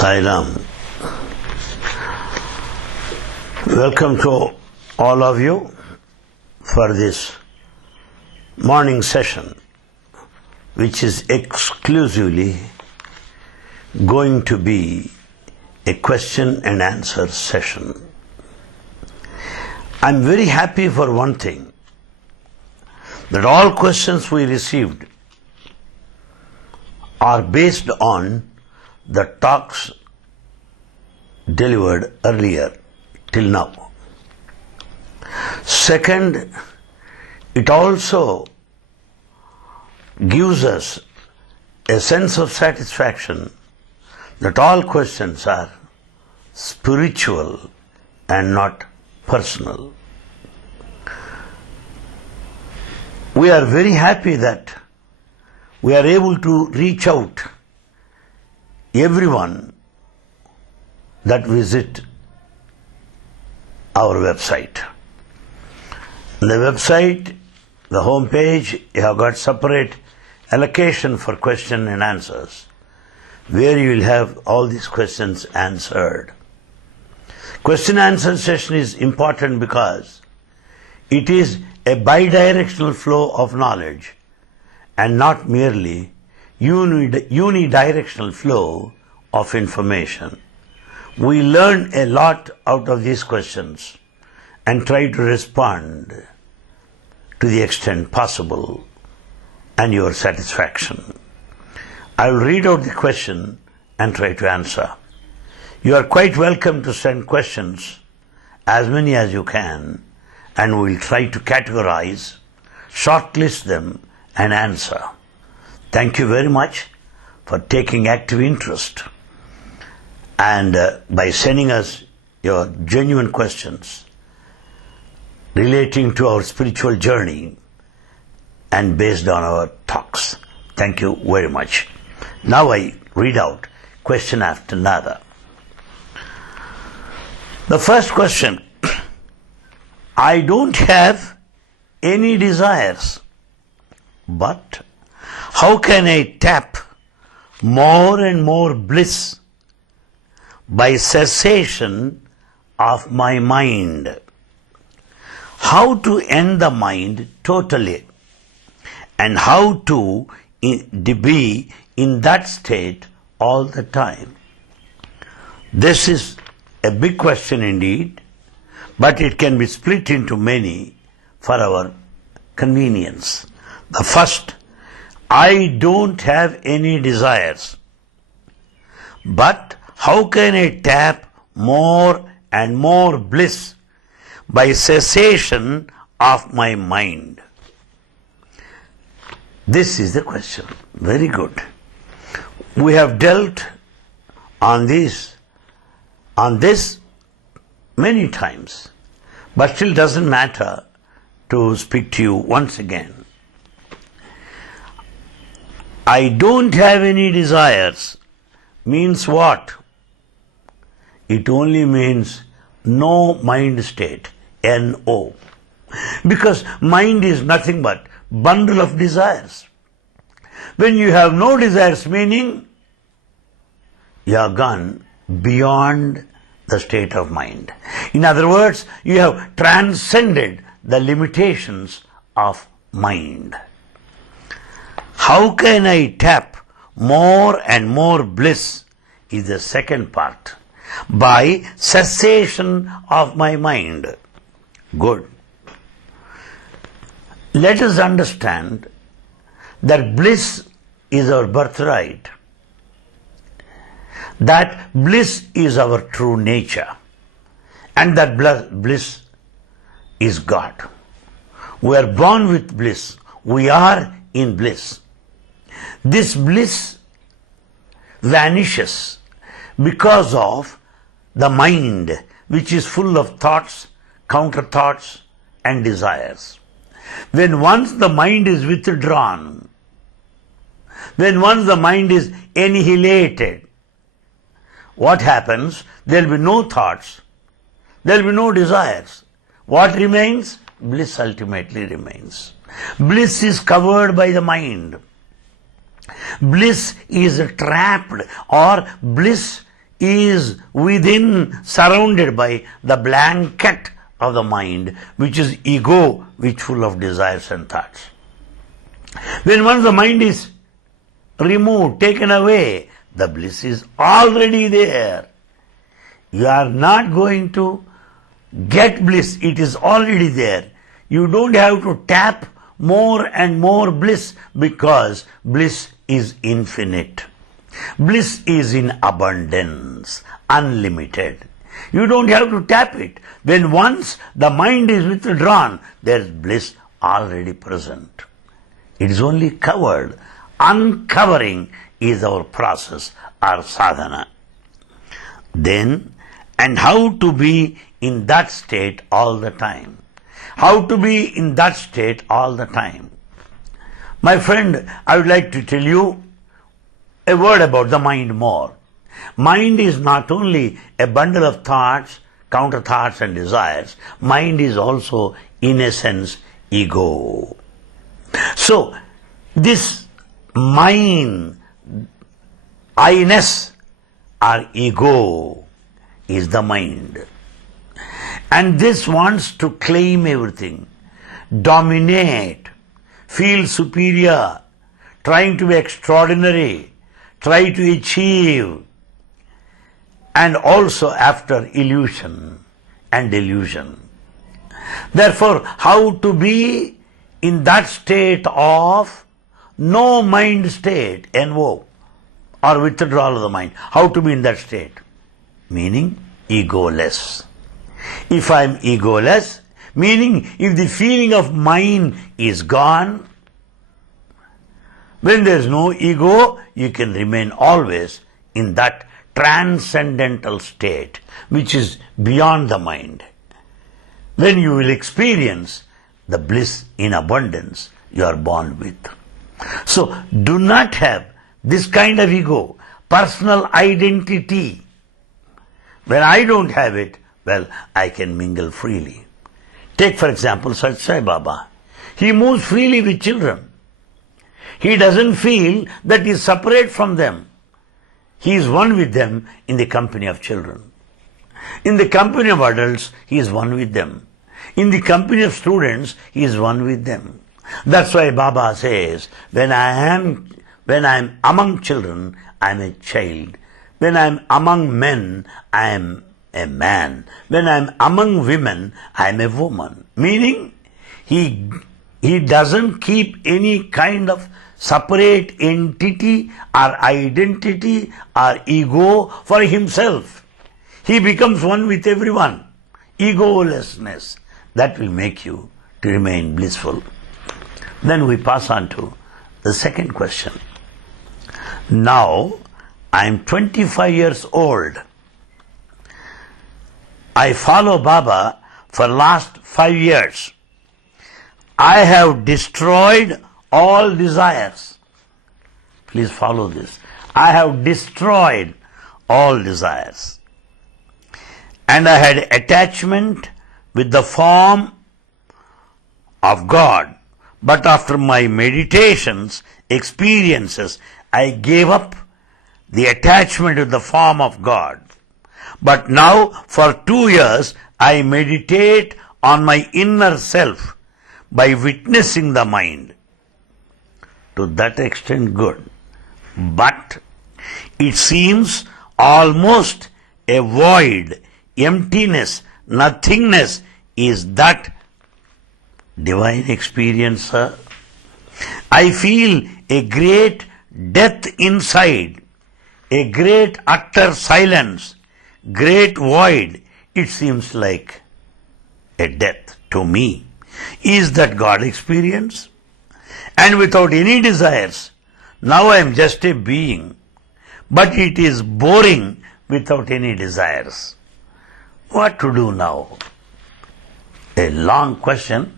Sairam. Welcome to all of you for this morning session, which is exclusively going to be a question and answer session. I'm very happy for one thing, that all questions we received are based on the talks delivered earlier till now. Second, it also gives us a sense of satisfaction that all questions are spiritual and not personal. We are very happy that we are able to reach out everyone that visit our website. On the website, the home page, you have got separate allocation for question and answers, where you will have all these questions answered. Question answer session is important because it is a bidirectional flow of knowledge and not merely unidirectional flow of information. We learn a lot out of these questions and try to respond to the extent possible and your satisfaction. I will read out the question and try to answer. You are quite welcome to send questions, as many as you can, and we will try to categorize, shortlist them and answer. Thank you very much for taking active interest and by sending us your genuine questions relating to our spiritual journey and based on our talks. Thank you very much. Now I read out question after another. The first question: I don't have any desires, but how can I tap more and more bliss by cessation of my mind? How to end the mind totally, and how to be in that state all the time? This is a big question indeed, but it can be split into many for our convenience. The first: I don't have any desires, but how can I tap more and more bliss by cessation of my mind? This is the question. Very good. We have dealt on this many times, but still doesn't matter to speak to you once again. I don't have any desires means what? It only means no mind state, N-O. Because mind is nothing but bundle of desires. When you have no desires, meaning you have gone beyond the state of mind. In other words, you have transcended the limitations of mind. How can I tap more and more bliss is the second part. By cessation of my mind. Good. Let us understand that bliss is our birthright. that bliss is our true nature, and that bliss is God. We are born with bliss. We are in bliss. This bliss vanishes because of the mind, which is full of thoughts, counter thoughts, and desires. When once the mind is withdrawn, when once the mind is annihilated, what happens? There will be no thoughts, there will be no desires. What remains? Bliss ultimately remains. Bliss is covered by the mind. Bliss is trapped, or bliss is within, surrounded by the blanket of the mind, which is ego, which full of desires and thoughts. When once the mind is removed, taken away, the bliss is already there. You are not going to get bliss, it is already there. You don't have to tap more and more bliss, because bliss is infinite. Bliss is in abundance, unlimited. You don't have to tap it. When once the mind is withdrawn, there is bliss already present. It is only covered. Uncovering is our process, our sadhana. Then, and how to be in that state all the time? How to be in that state all the time? My friend, I would like to tell you a word about the mind more. Mind is not only a bundle of thoughts, counter thoughts and desires. Mind is also, in a sense, ego. So, this mind, I-ness, or ego, is the mind. And this wants to claim everything, dominate, feel superior, trying to be extraordinary, try to achieve, and also after illusion and delusion. Therefore, how to be in that state of no mind state, NO, or withdrawal of the mind? How to be in that state? Meaning egoless. If I am egoless, meaning if the feeling of mine is gone, when there is no ego, you can remain always in that transcendental state, which is beyond the mind. When you will experience the bliss in abundance you are born with. So, do not have this kind of ego, personal identity. When I don't have it, well, I can mingle freely. Take for example Sathya Sai Baba. He moves freely with children. He doesn't feel that he is separate from them. He is one with them in the company of children. In the company of adults, he is one with them. In the company of students, he is one with them. That's why Baba says, when I am among children, I am a child. When I am among men, I am a man. When I am among women, I am a woman. Meaning, he doesn't keep any kind of separate entity or identity or ego for himself. He becomes one with everyone. Egolessness. That will make you to remain blissful. Then we pass on to the second question. Now, I am 25 years old. I follow Baba for last 5 years. I have destroyed all desires. Please follow this. I have destroyed all desires. And I had attachment with the form of God. But after my meditations, experiences, I gave up the attachment with the form of God. But now, for 2 years, I meditate on my inner self by witnessing the mind. To that extent, good. But it seems almost a void, emptiness, nothingness is that divine experience, sir. I feel a great death inside. a great utter silence, great void, it seems like a death to me. Is that God experience? And without any desires, now I am just a being, but it is boring without any desires. What to do now? A long question.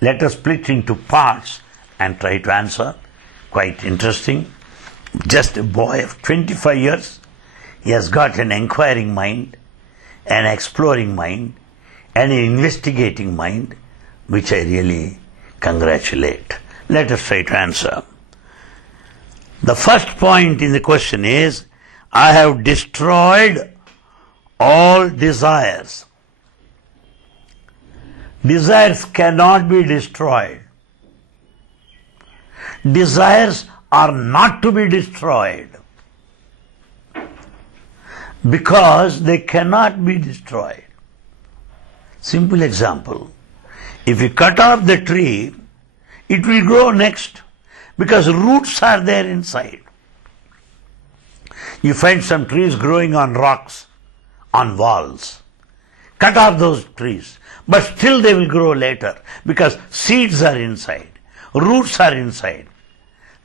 Let us split into parts and try to answer. Quite interesting. Just a boy of 25 years, he has got an inquiring mind, an exploring mind, and an investigating mind, which I really congratulate. Let us try to answer. The first point in the question is, I have destroyed all desires. Desires cannot be destroyed. Desires are not to be destroyed because they cannot be destroyed. Simple example. If you cut off the tree, it will grow next because roots are there inside. You find some trees growing on rocks, on walls. Cut off those trees, but still they will grow later because seeds are inside, roots are inside.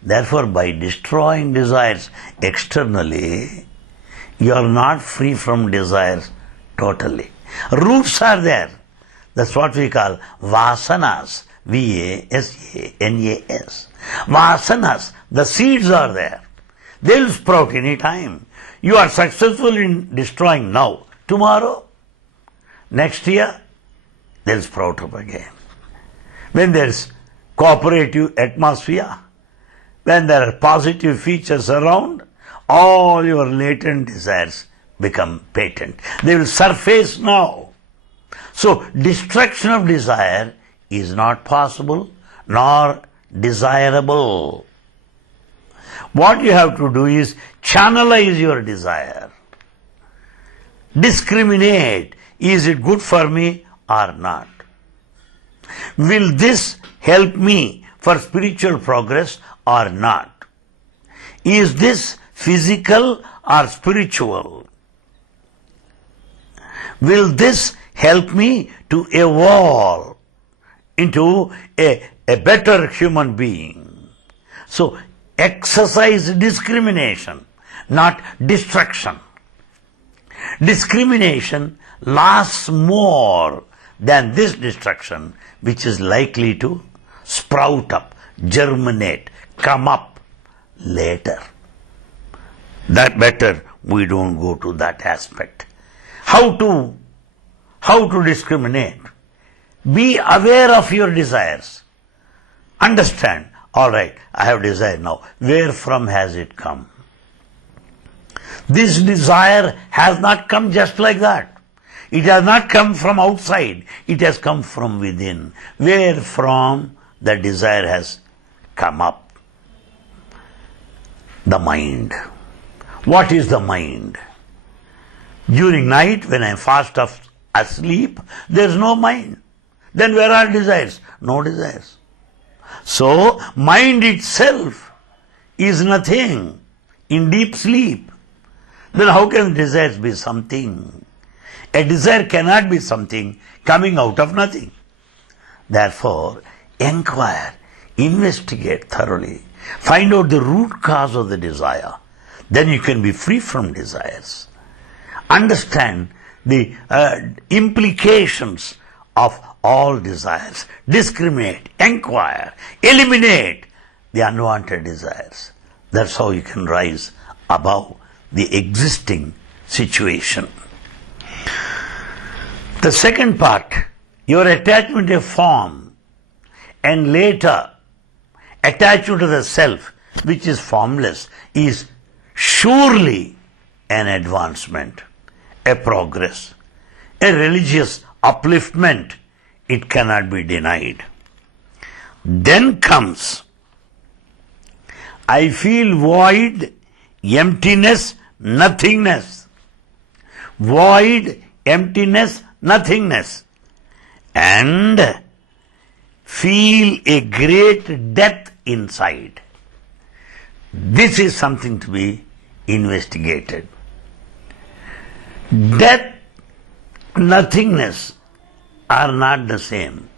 Therefore, by destroying desires externally, you are not free from desires totally. Roots are there. That's what we call vasanas. V-A-S-A-N-A-S. Vasanas. The seeds are there. They will sprout any time. You are successful in destroying now. Tomorrow, next year, they'll sprout up again. When there is cooperative atmosphere, when there are positive features around, all your latent desires become patent. They will surface now. So, destruction of desire is not possible nor desirable. What you have to do is channelize your desire. Discriminate. Is it good for me or not? Will this help me for spiritual progress or not? Is this physical or spiritual? Will this help me to evolve into a better human being? So, exercise discrimination, not destruction. Discrimination lasts more than this destruction, which is likely to sprout up, germinate, come up later. That better we don't go to that aspect. How to discriminate? Be aware of your desires. Understand, all right, I have desire now. Where from has it come? This desire has not come just like that. It has not come from outside. It has come from within. Where from the desire has come up? The mind. What is the mind? During night, when I am fast asleep, there is no mind. Then where are desires? No desires. So, mind itself is nothing in deep sleep. Then how can desires be something? A desire cannot be something coming out of nothing. Therefore, inquire, investigate thoroughly, find out the root cause of the desire. Then you can be free from desires. Understand the implications of all desires. Discriminate, inquire, eliminate the unwanted desires. That's how you can rise above the existing situation. The second part, your attachment to a form and later attachment to the self, which is formless, is surely an advancement, a progress, a religious upliftment. It cannot be denied. Then comes, I feel void, emptiness, nothingness. Void, emptiness, nothingness. And feel a great death inside. This is something to be investigated. Death, nothingness are not the same.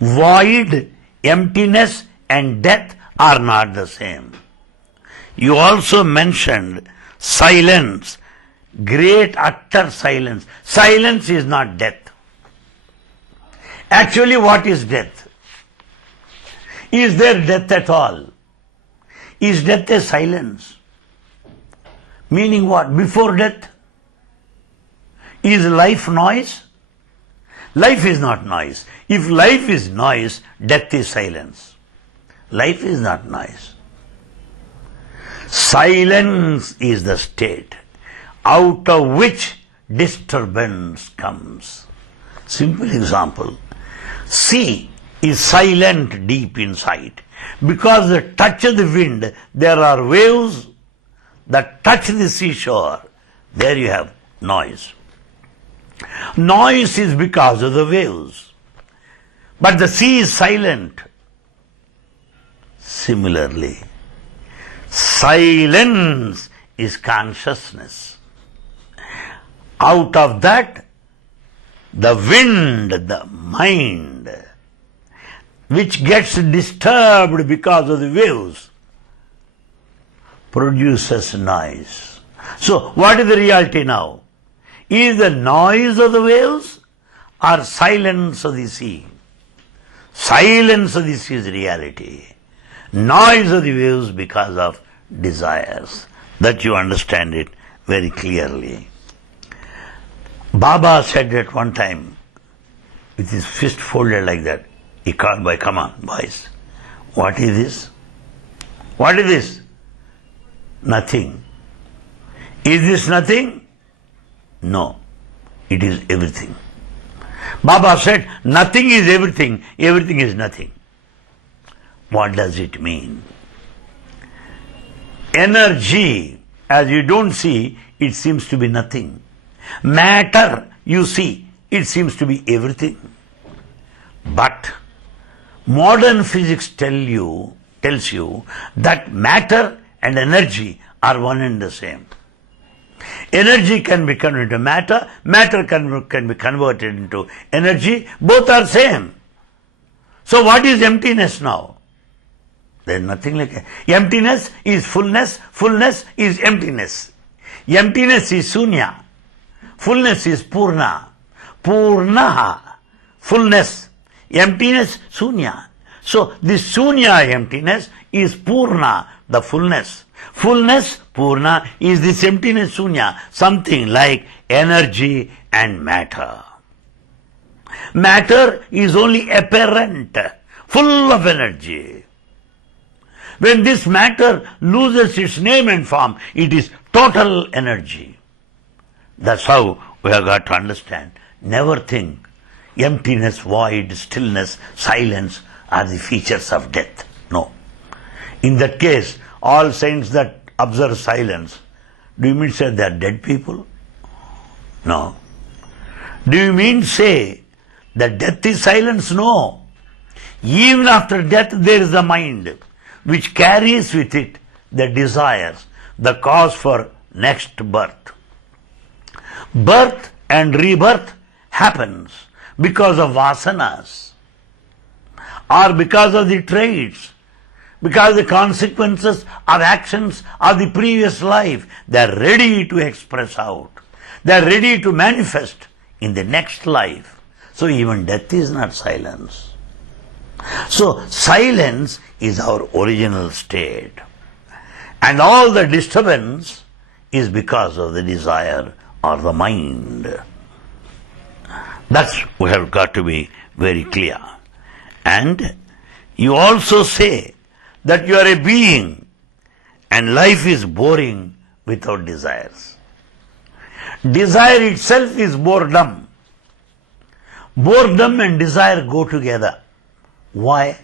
Void, emptiness and death are not the same. You also mentioned silence, great utter silence. Silence is not death. Actually, what is death? Is there death at all? Is death a silence? Meaning what? Before death? Is life noise? Life is not noise. If life is noise, death is silence. Life is not noise. Silence is the state out of which disturbance comes. Simple example. Sea is silent deep inside. Because the touch of the wind, there are waves that touch the seashore. There you have noise. Noise is because of the waves. But the sea is silent. Similarly, silence is consciousness. Out of that, the wind, the mind, which gets disturbed because of the waves, produces noise. So, what is the reality now? Is the noise of the waves or silence of the sea? Silence of the sea is reality. Noise of the waves because of desires. That you understand it very clearly. Baba said at one time, with his fist folded like that, he called by, come on, boys. What is this? What is this? Nothing. Is this nothing? No. It is everything. Baba said, nothing is everything, everything is nothing. What does it mean? Energy, as you don't see, it seems to be nothing. Matter, you see, it seems to be everything. But modern physics tells you that matter and energy are one and the same. Energy can be converted into matter, matter can be converted into energy, both are same. So what is emptiness now? There is nothing like it. Emptiness is fullness, fullness is emptiness. Emptiness is sunya, fullness is purna. Purna, fullness, emptiness, sunya. So this sunya emptiness is purna, the fullness. Fullness, purna, is this emptiness, sunya, something like energy and matter. Matter is only apparent, full of energy. When this matter loses its name and form, it is total energy. That's how we have got to understand. Never think emptiness, void, stillness, silence are the features of death. No. In that case, all saints that observe silence, do you mean say they are dead people? No. Do you mean say that death is silence? No. Even after death there is a mind which carries with it the desires, the cause for next birth. Birth and rebirth happens because of vasanas or because of the traits, because the consequences of actions of the previous life. They are ready to express out. They are ready to manifest in the next life. So even death is not silence. So silence is our original state. And all the disturbance is because of the desire or the mind. That's we have got to be very clear. And you also say that you are a being and life is boring without desires. Desire itself is boredom. Boredom and desire go together. Why?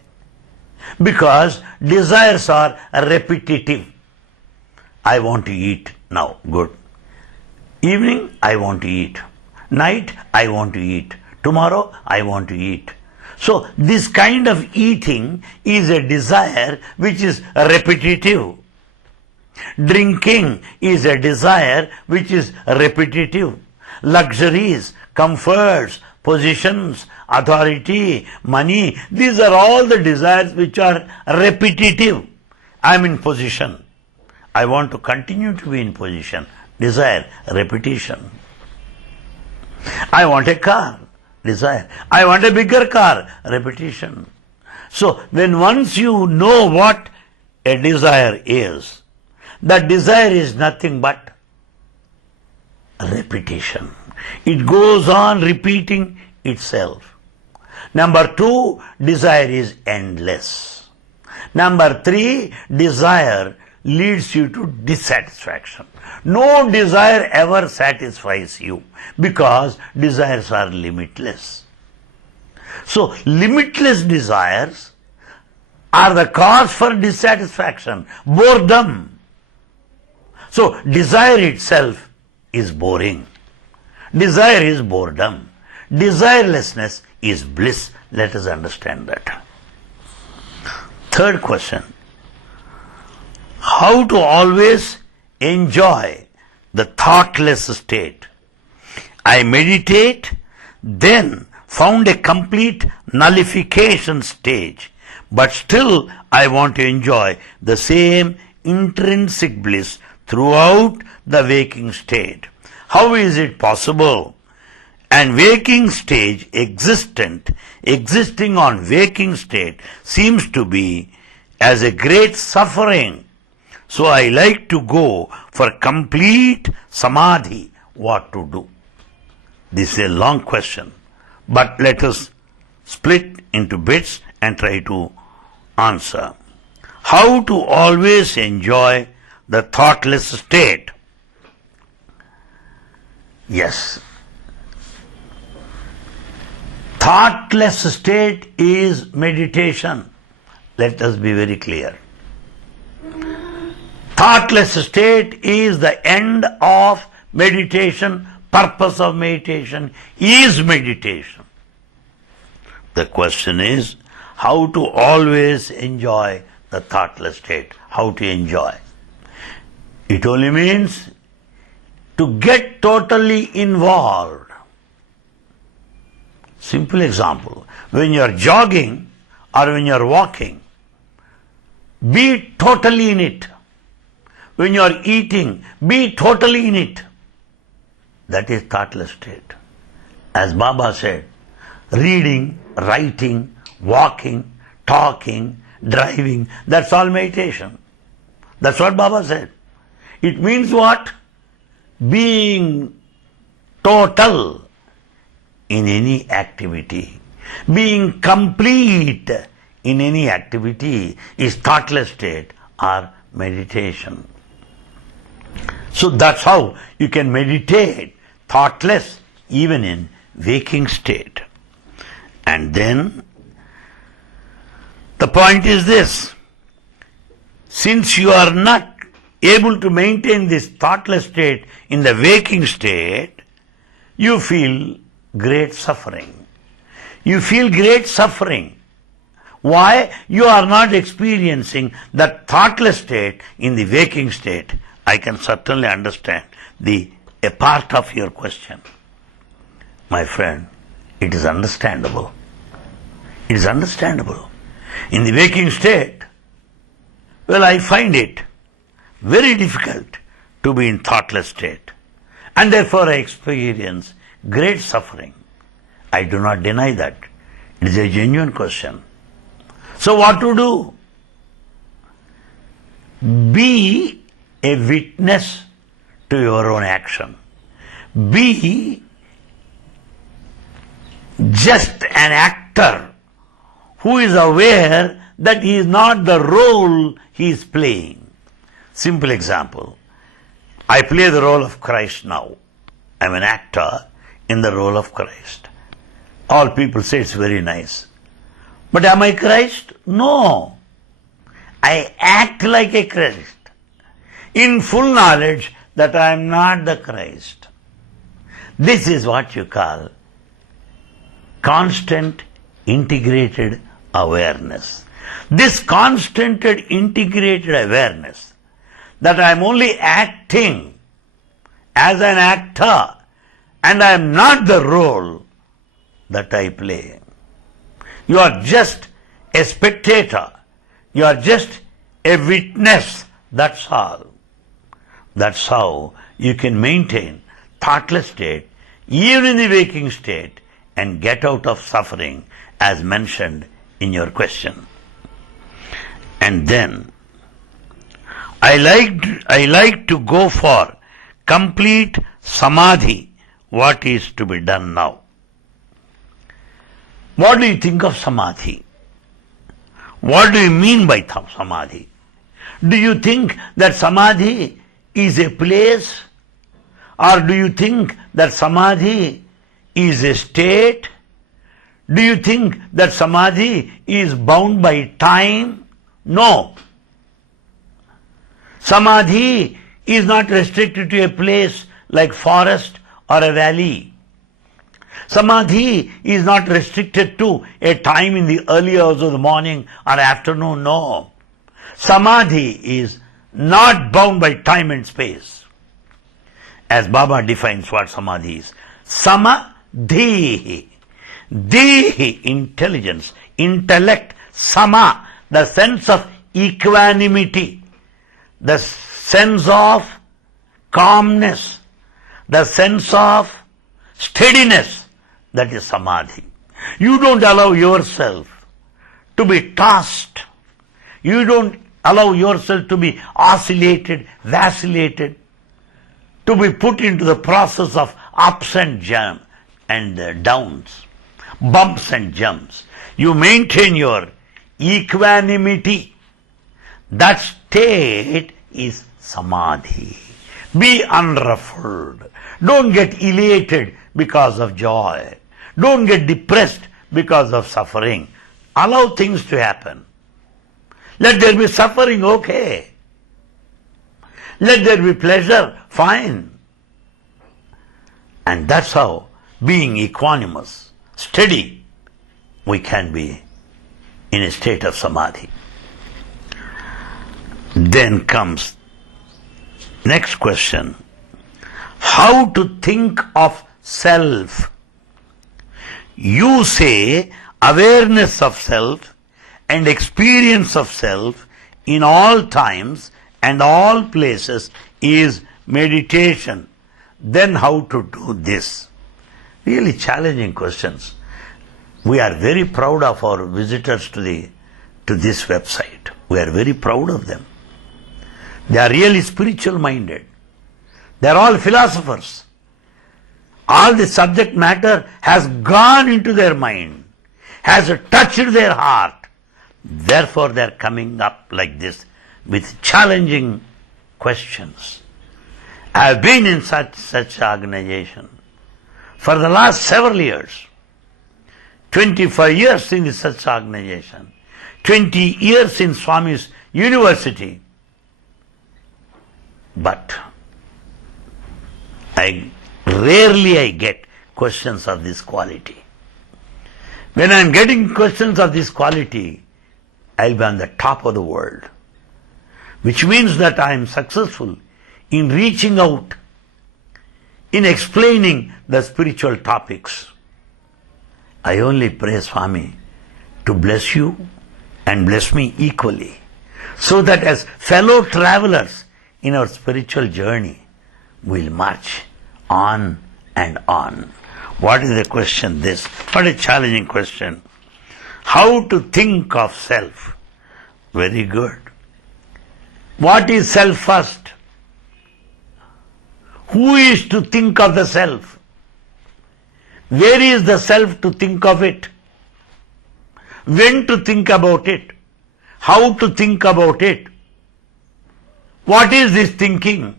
Because desires are repetitive. I want to eat now, good. Evening, I want to eat. Night, I want to eat. Tomorrow, I want to eat. So this kind of eating is a desire which is repetitive. Drinking is a desire which is repetitive. Luxuries, comforts, positions, authority, money, these are all the desires which are repetitive. I am in position. I want to continue to be in position. Desire, repetition. I want a car. Desire. I want a bigger car. Repetition. So, when once you know what a desire is, that desire is nothing but repetition. It goes on repeating itself. Number 2, desire is endless. Number 3, desire leads you to dissatisfaction. No desire ever satisfies you because desires are limitless. So, limitless desires are the cause for dissatisfaction, boredom. So, desire itself is boring. Desire is boredom. Desirelessness is bliss. Let us understand that. Third question. How to always enjoy the thoughtless state? I meditate, then found a complete nullification stage, but still I want to enjoy the same intrinsic bliss throughout the waking state. How is it possible? And waking stage existing on waking state seems to be as a great suffering. So I like to go for complete samadhi. What to do? This is a long question, but let us split into bits and try to answer. How to always enjoy the thoughtless state? Yes. Thoughtless state is meditation. Let us be very clear. Thoughtless state is the end of meditation. Purpose of meditation is meditation. The question is how to always enjoy the thoughtless state. How to enjoy? It only means to get totally involved. Simple example. When you are jogging or when you are walking, be totally in it. When you are eating, be totally in it. That is thoughtless state. As Baba said, reading, writing, walking, talking, driving, that's all meditation. That's what Baba said. It means what? Being total in any activity. Being complete in any activity is thoughtless state or meditation. So that's how you can meditate thoughtless even in waking state. And then the point is this: since you are not able to maintain this thoughtless state in the waking state, you feel great suffering. You feel great suffering. Why? You are not experiencing that thoughtless state in the waking state. I can certainly understand a part of your question. My friend, it is understandable. It is understandable. In the waking state, well, I find it very difficult to be in thoughtless state. And therefore I experience great suffering. I do not deny that. It is a genuine question. So what to do? Be a witness to your own action. Be just an actor who is aware that he is not the role he is playing. Simple example. I play the role of Christ now. I am an actor in the role of Christ. All people say it's very nice. But am I Christ? No. I act like a Christ in full knowledge that I am not the Christ. This is what you call constant integrated awareness. This constant integrated awareness, that I am only acting as an actor and I am not the role that I play. You are just a spectator. You are just a witness. That's all. That's how you can maintain thoughtless state even in the waking state and get out of suffering as mentioned in your question. And then I like to go for complete samadhi. What is to be done now? What do you think of samadhi? What do you mean by samadhi? Do you think that samadhi is a place? Or do you think that samadhi is a state? Do you think that samadhi is bound by time? No. Samadhi is not restricted to a place like forest or a valley. Samadhi is not restricted to a time in the early hours of the morning or afternoon. No. Samadhi is not bound by time and space. As Baba defines what samadhi is. Samadhi. Dehi, intelligence, intellect. Sama, the sense of equanimity, the sense of calmness, the sense of steadiness. That is samadhi. You don't allow yourself to be tossed. You don't allow yourself to be oscillated, vacillated, to be put into the process of ups and downs, bumps and jumps. You maintain your equanimity. That state is samadhi. Be unruffled. Don't get elated because of joy. Don't get depressed because of suffering. Allow things to happen. Let there be suffering, okay. Let there be pleasure, fine. And that's how, being equanimous, steady, we can be in a state of samadhi. Then comes next question. How to think of self? You say awareness of self and experience of self in all times and all places is meditation. Then how to do this? Really challenging questions. We are very proud of our visitors to this website. We are very proud of them. They are really spiritual minded. They are all philosophers. All the subject matter has gone into their mind, has touched their heart. Therefore they are coming up like this with challenging questions. I have been in such organization for the last several years. 25 years in such organization. 20 years in Swami's university. But rarely I get questions of this quality. When I am getting questions of this quality, I will be on the top of the world. Which means that I am successful in reaching out, in explaining the spiritual topics. I only pray Swami to bless you and bless me equally, so that as fellow travelers in our spiritual journey, we'll march on and on. What is the question this? What a challenging question. How to think of self? Very good. What is self first? Who is to think of the self? Where is the self to think of it? When to think about it? How to think about it? What is this thinking?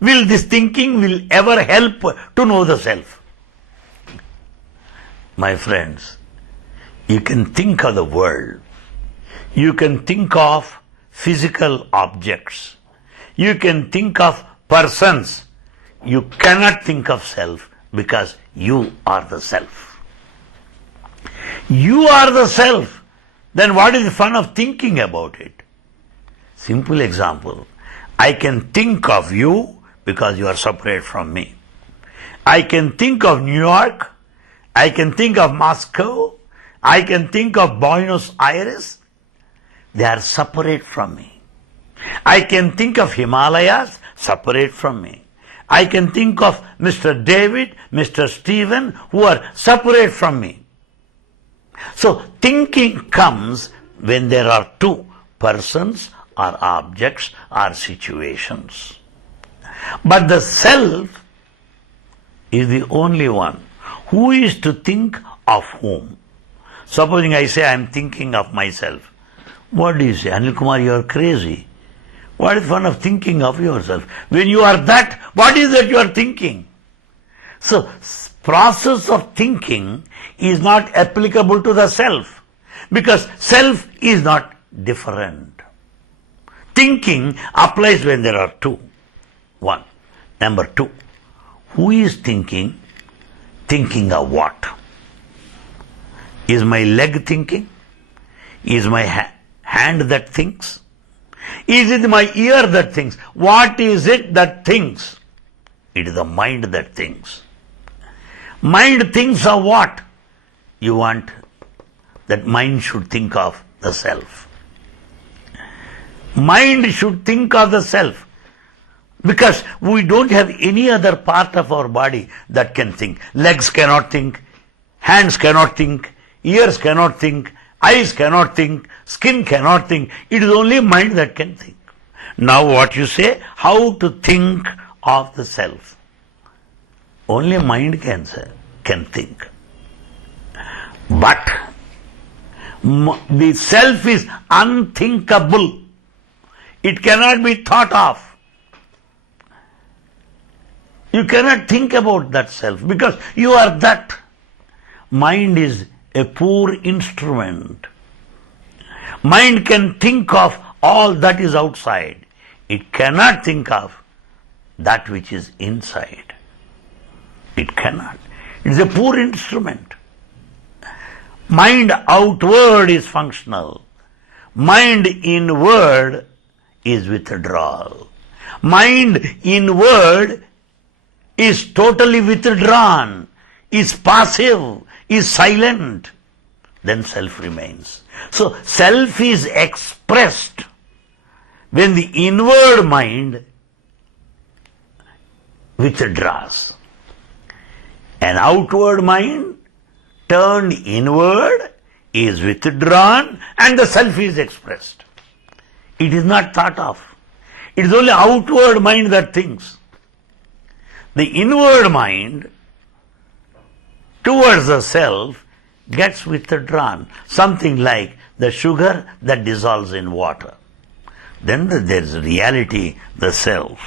Will this thinking will ever help to know the self? My friends, you can think of the world. You can think of physical objects. You can think of persons. You cannot think of self because you are the self. You are the self. Then what is the fun of thinking about it? Simple example. I can think of you because you are separate from me. I can think of New York, I can think of Moscow, I can think of Buenos Aires. They are separate from me. I can think of Himalayas, separate from me. I can think of Mr. David, Mr. Stephen, who are separate from me. So thinking comes when there are two persons or objects or situations. But the self is the only one. Who is to think of whom? Supposing I say I am thinking of myself. What do you say? Anil Kumar, you are crazy. What is fun of thinking of yourself? When you are that, what is that you are thinking? So, process of thinking is not applicable to the self, because self is not different. Thinking applies when there are two. One. Number two, who is thinking? Thinking of what? Is my leg thinking? Is my hand that thinks? Is it my ear that thinks? What is it that thinks? It is the mind that thinks. Mind thinks of what? You want that mind should think of the self. Mind should think of the self. Because we don't have any other part of our body that can think. Legs cannot think, hands cannot think, ears cannot think, eyes cannot think, skin cannot think. It is only mind that can think. Now what you say? How to think of the self? Only mind can think. But the self is unthinkable. It cannot be thought of. You cannot think about that self because you are that. Mind is a poor instrument. Mind can think of all that is outside. It cannot think of that which is inside. It cannot. It is a poor instrument. Mind outward is functional. Mind inward is withdrawal. Mind inward is totally withdrawn, is passive, is silent. Then self remains. So self is expressed when the inward mind withdraws. An outward mind turned inward is withdrawn and the self is expressed. It is not thought of. It is only outward mind that thinks. The inward mind towards the self gets withdrawn, something like the sugar that dissolves in water. Then there is reality, the self.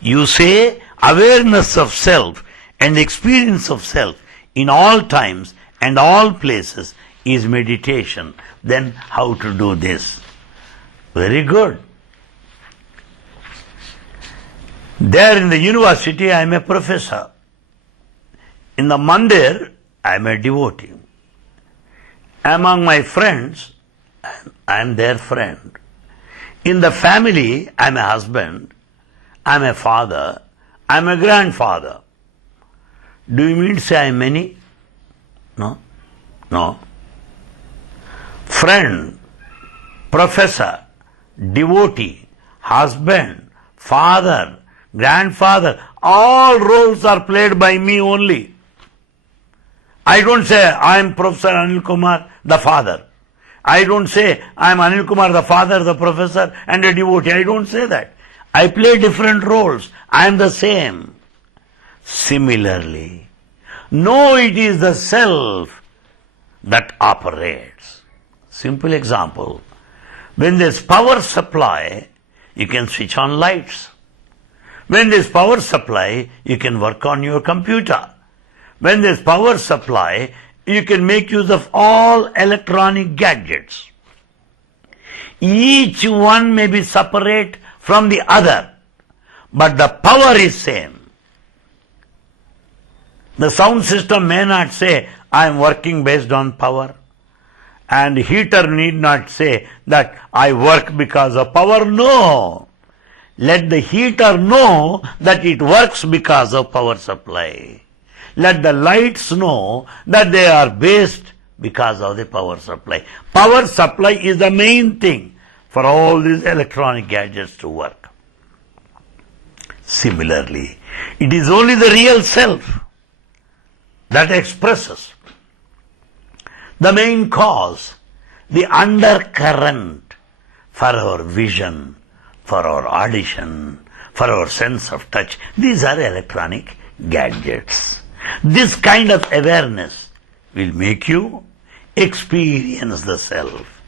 You say awareness of self and experience of self in all times and all places is meditation. Then how to do this? Very good. There in the university, I am a professor. In the mandir, I am a devotee. Among my friends, I am their friend. In the family, I am a husband, I am a father, I am a grandfather. Do you mean to say I am many? No. No. Friend, professor, devotee, husband, father, grandfather, all roles are played by me only. I don't say I am Professor Anil Kumar, the father. I don't say I am Anil Kumar, the father, the professor and a devotee. I don't say that. I play different roles. I am the same. Similarly, know it is the self that operates. Simple example. When there is power supply, you can switch on lights. When there is power supply, you can work on your computer. When there is power supply, you can make use of all electronic gadgets. Each one may be separate from the other, but the power is same. The sound system may not say, I am working based on power. And heater need not say that I work because of power. No. let the heater know that it works because of power supply. Let the lights know that they are based because of the power supply. Power supply is the main thing for all these electronic gadgets to work. Similarly, it is only the real self that expresses the main cause, the undercurrent for our vision, for our audition, for our sense of touch. These are electronic gadgets. This kind of awareness will make you experience the self.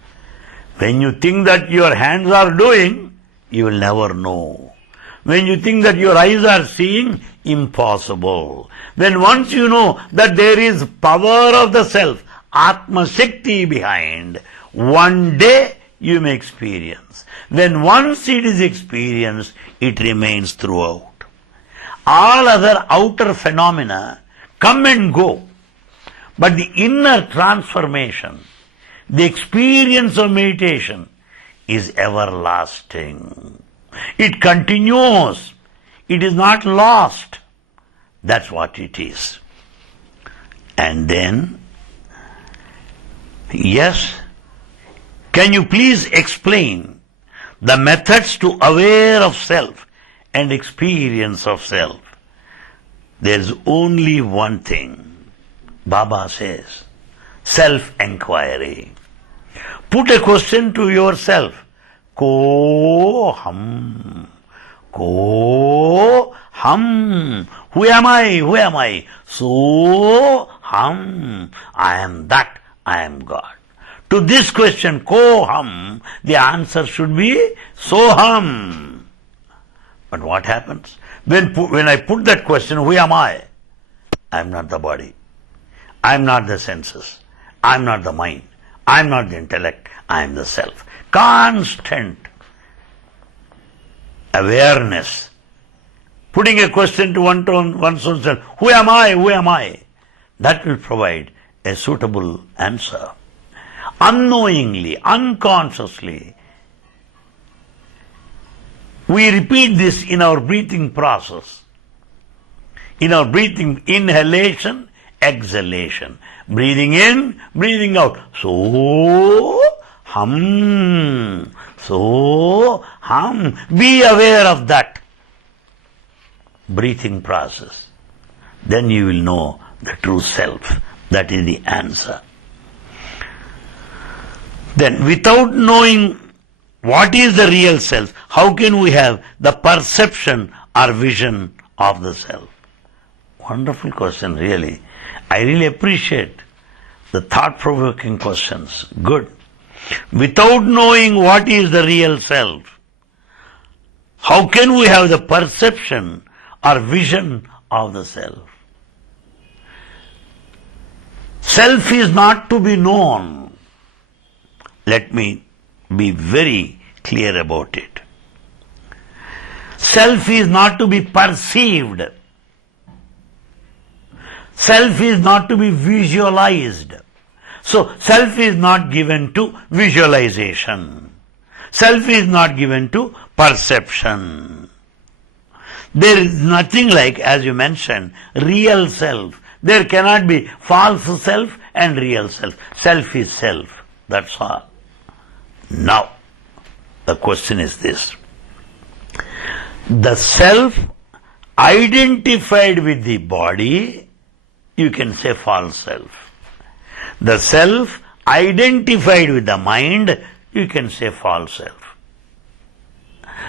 When you think that your hands are doing, you will never know. When you think that your eyes are seeing, impossible. When once you know that there is power of the self, Atma Shakti behind, one day you may experience. When once it is experienced, it remains throughout. All other outer phenomena come and go. But the inner transformation, the experience of meditation is everlasting. It continues. It is not lost. That's what it is. And then, yes, can you please explain the methods to aware of self and experience of self? There is only one thing. Baba says, self-enquiry. Put a question to yourself. Ko ham. Ko ham. Who am I? Who am I? So ham. I am that. I am God. To this question, ko ham, the answer should be soham. But what happens? When I put that question, who am I? I am not the body. I am not the senses. I am not the mind. I am not the intellect. I am the self. Constant awareness. Putting a question to one's own self, who am I? Who am I? That will provide a suitable answer. Unknowingly, unconsciously, we repeat this in our breathing process. In our breathing, inhalation, exhalation. Breathing in, breathing out. So hum. So hum. Be aware of that breathing process. Then you will know the true self. That is the answer. Then, without knowing what is the real self, how can we have the perception or vision of the self? Wonderful question, really. I really appreciate the thought-provoking questions. Good. Without knowing what is the real self, how can we have the perception or vision of the self? Self is not to be known. Let me be very clear about it. Self is not to be perceived. Self is not to be visualized. So, self is not given to visualization. Self is not given to perception. There is nothing like, as you mentioned, real self. There cannot be false self and real self. Self is self. That's all. Now, the question is this. The self identified with the body, you can say false self. The self identified with the mind, you can say false self.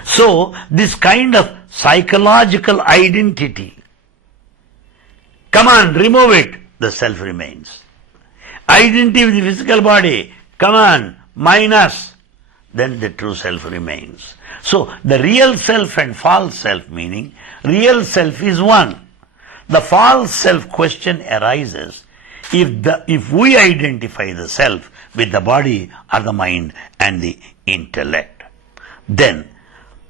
So, this kind of psychological identity, come on, remove it, the self remains. Identity with the physical body, come on, minus, then the true self remains. So, the real self and false self meaning, real self is one. The false self question arises if we identify the self with the body or the mind and the intellect. Then,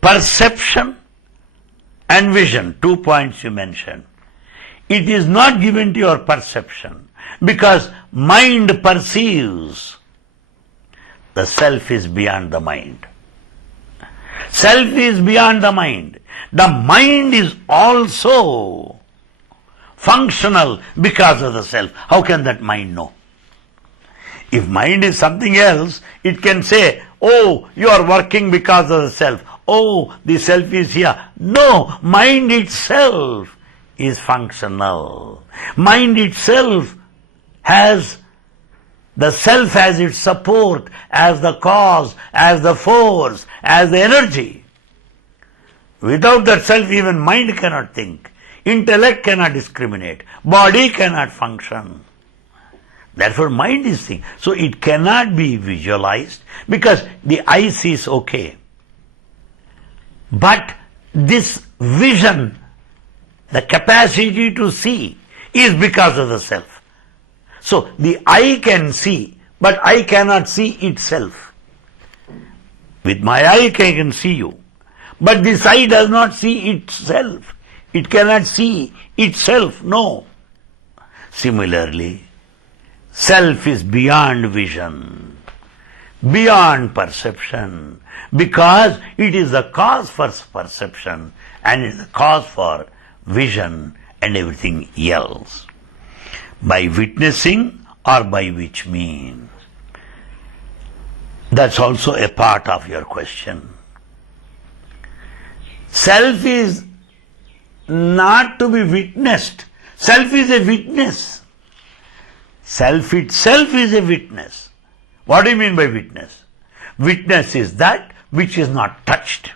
perception and vision, 2 points you mentioned. It is not given to your perception because mind perceives. The self is beyond the mind. Self is beyond the mind. The mind is also functional because of the self. How can that mind know? If mind is something else, it can say, oh, you are working because of the self. Oh, the self is here. No, mind itself is functional. Mind itself has the self as its support, as the cause, as the force, as the energy. Without that self, even mind cannot think. Intellect cannot discriminate. Body cannot function. Therefore, mind is thing. So it cannot be visualized because the eye sees okay. But this vision, the capacity to see, is because of the self. So the eye can see, but I cannot see itself. With my eye I can see you. But this eye does not see itself. It cannot see itself, no. Similarly, self is beyond vision, beyond perception, because it is the cause for perception and it is the cause for vision and everything else. By witnessing or by which means? That's also a part of your question. Self is not to be witnessed. Self is a witness. Self itself is a witness. What do you mean by witness? Witness is that which is not touched.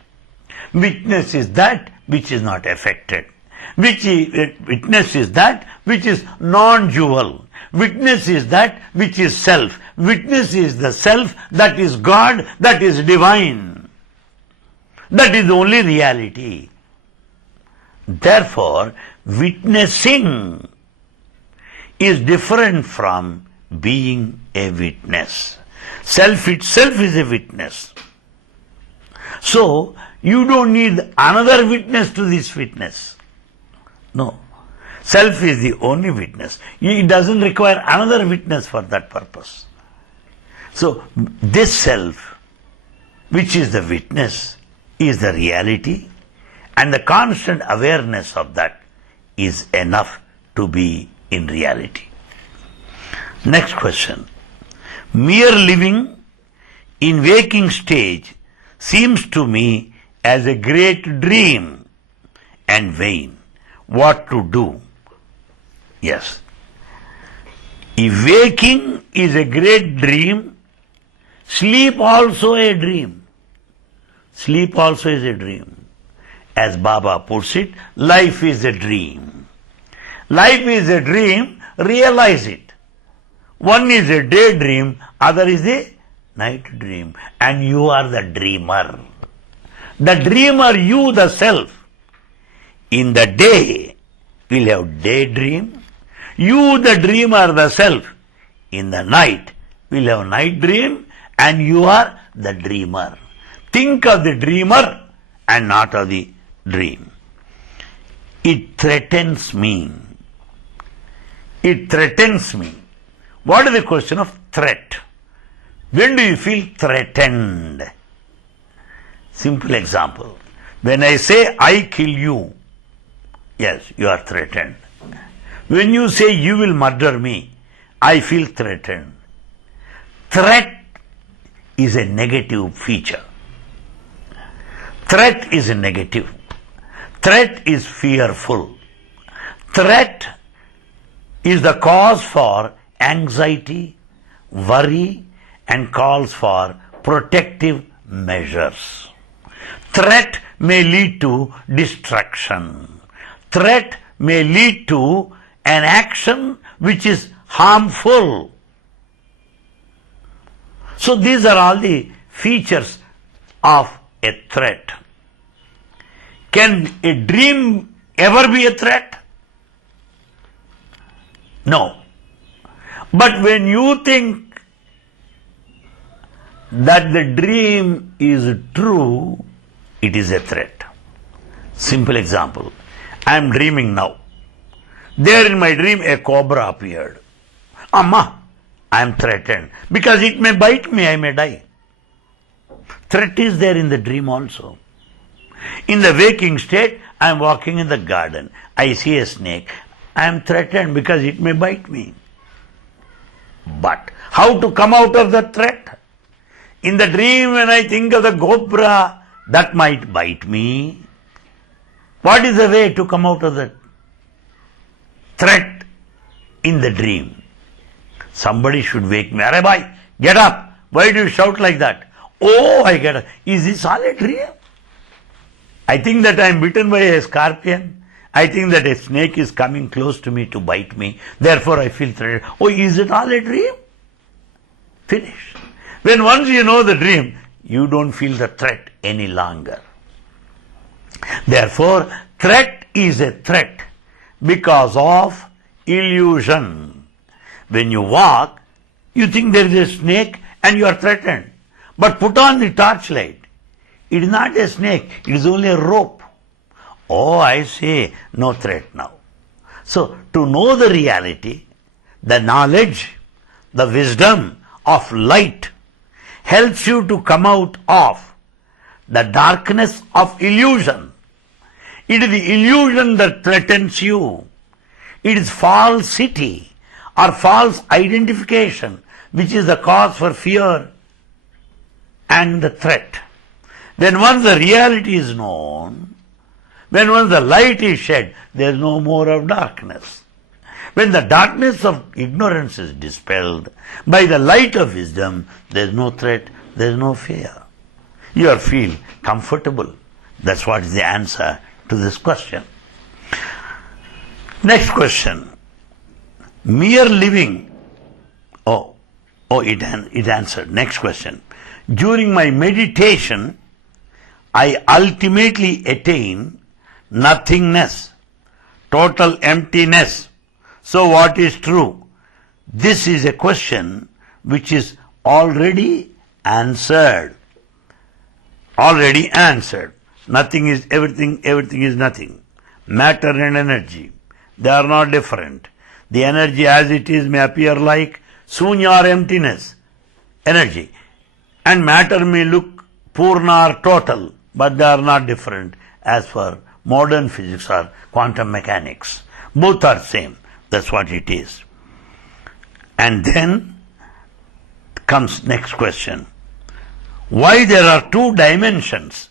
Witness is that which is not affected. Witness is that which is non-dual. Witness is that which is self. Witness is the self that is God, that is divine. That is the only reality. Therefore, witnessing is different from being a witness. Self itself is a witness. So, you don't need another witness to this witness. No. Self is the only witness. It doesn't require another witness for that purpose. So, this self, which is the witness, is the reality, and the constant awareness of that is enough to be in reality. Next question. Mere living in waking stage seems to me as a great dream and vain. What to do? Yes. If waking is a great dream, sleep also a dream. Sleep also is a dream. As Baba puts it, life is a dream. Life is a dream, realize it. One is a daydream, other is a night dream. And you are the dreamer. The dreamer, you the self. In the day, we'll have daydream. You the dreamer, the self. In the night, we'll have night dream, and you are the dreamer. Think of the dreamer and not of the dream. It threatens me. It threatens me. What is the question of threat? When do you feel threatened? Simple example. When I say I kill you, yes, you are threatened. When you say you will murder me, I feel threatened. Threat is a negative feature. Threat is a negative. Threat is fearful. Threat is the cause for anxiety, worry, and calls for protective measures. Threat may lead to destruction. Threat may lead to an action which is harmful. So these are all the features of a threat. Can a dream ever be a threat? No. But when you think that the dream is true, it is a threat. Simple example. I am dreaming now. There in my dream a cobra appeared. Amma, I am threatened. Because it may bite me, I may die. threat is there in the dream also. In the waking state, I am walking in the garden. I see a snake. I am threatened because it may bite me. But how to come out of the threat? In the dream, when I think of the cobra, that might bite me. What is the way to come out of the threat in the dream? Somebody should wake me. Arey bhai, get up. Why do you shout like that? Oh, I get up. Is this all a dream? I think that I am bitten by a scorpion. I think that a snake is coming close to me to bite me. Therefore, I feel threatened. Oh, is it all a dream? Finish. When once you know the dream, you don't feel the threat any longer. Therefore, threat is a threat because of illusion. When you walk, you think there is a snake and you are threatened. But put on the torchlight. It is not a snake, it is only a rope. Oh, I say, no threat now. So, to know the reality, the knowledge, the wisdom of light helps you to come out of the darkness of illusion. It is the illusion that threatens you. It is falsity or false identification which is the cause for fear and the threat. When once the reality is known, when once the light is shed, there is no more of darkness. When the darkness of ignorance is dispelled, by the light of wisdom, there is no threat, there is no fear. You feel comfortable. That's what is the answer to this question. Next question. Mere living. It answered. Next question. During my meditation, I ultimately attain nothingness, total emptiness. So what is true? This is a question which is already answered. Already answered. Nothing is everything, everything is nothing. Matter and energy, they are not different. The energy as it is may appear like sunya or emptiness, energy. And matter may look purna or total, but they are not different as for modern physics or quantum mechanics. Both are same. That's what it is. And then comes next question. Why there are two dimensions?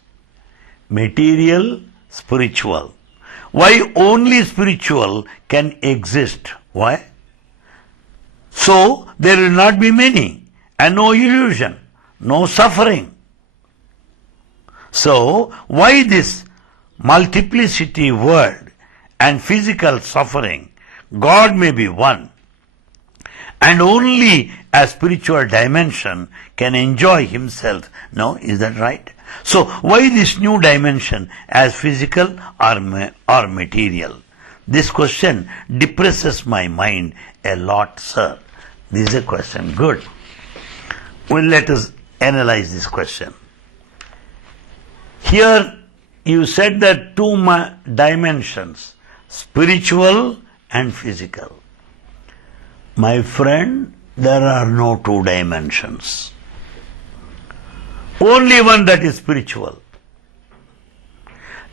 Material, spiritual. Why only spiritual can exist? Why? So there will not be many and no illusion, no suffering. So why this multiplicity world and physical suffering? God may be one, and only a spiritual dimension can enjoy himself. No, is that right? So why this new dimension as physical or material? This question depresses my mind a lot, sir. This is a question. Good. Well, let us analyze this question. Here you said that two dimensions, spiritual and physical. My friend, there are no two dimensions. Only one, that is spiritual.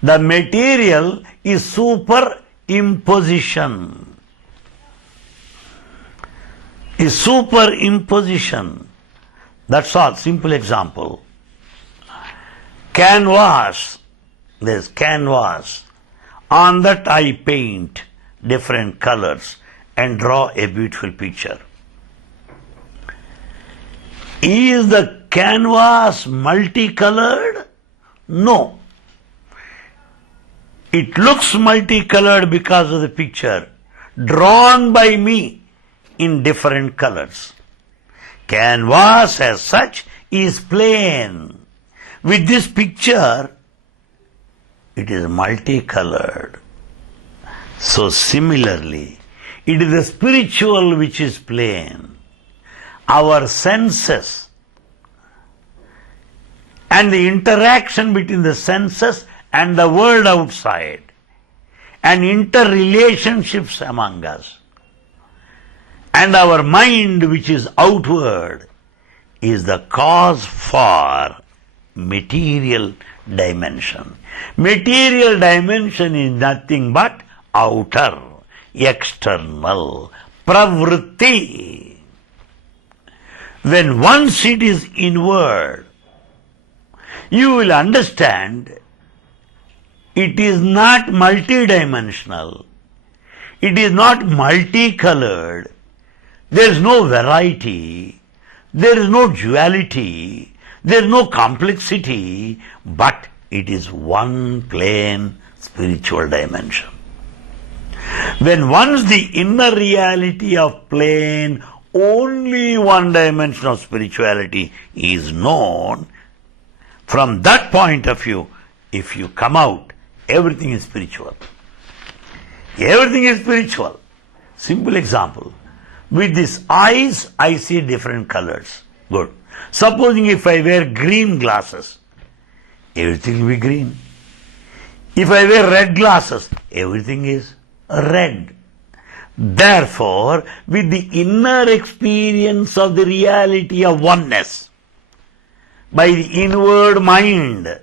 The material is superimposition. Is superimposition. That's all. Simple example. Canvas. There's canvas. On that I paint different colors and draw a beautiful picture. Is the canvas multicolored? No. It looks multicolored because of the picture drawn by me in different colors. Canvas as such is plain. With this picture, it is multicolored. So similarly, it is the spiritual which is plain. Our senses and the interaction between the senses and the world outside and interrelationships among us and our mind which is outward is the cause for material dimension. Material dimension is nothing but outer, external, pravritti. When once it is inward, you will understand it is not multidimensional, it is not multicolored, there is no variety, there is no duality, there is no complexity, but it is one plain spiritual dimension. When once the inner reality of plain, only one dimension of spirituality is known, from that point of view, if you come out, everything is spiritual. Everything is spiritual. Simple example. With these eyes, I see different colors. Good. Supposing if I wear green glasses, everything will be green. If I wear red glasses, everything is red. Therefore, with the inner experience of the reality of oneness, by the inward mind,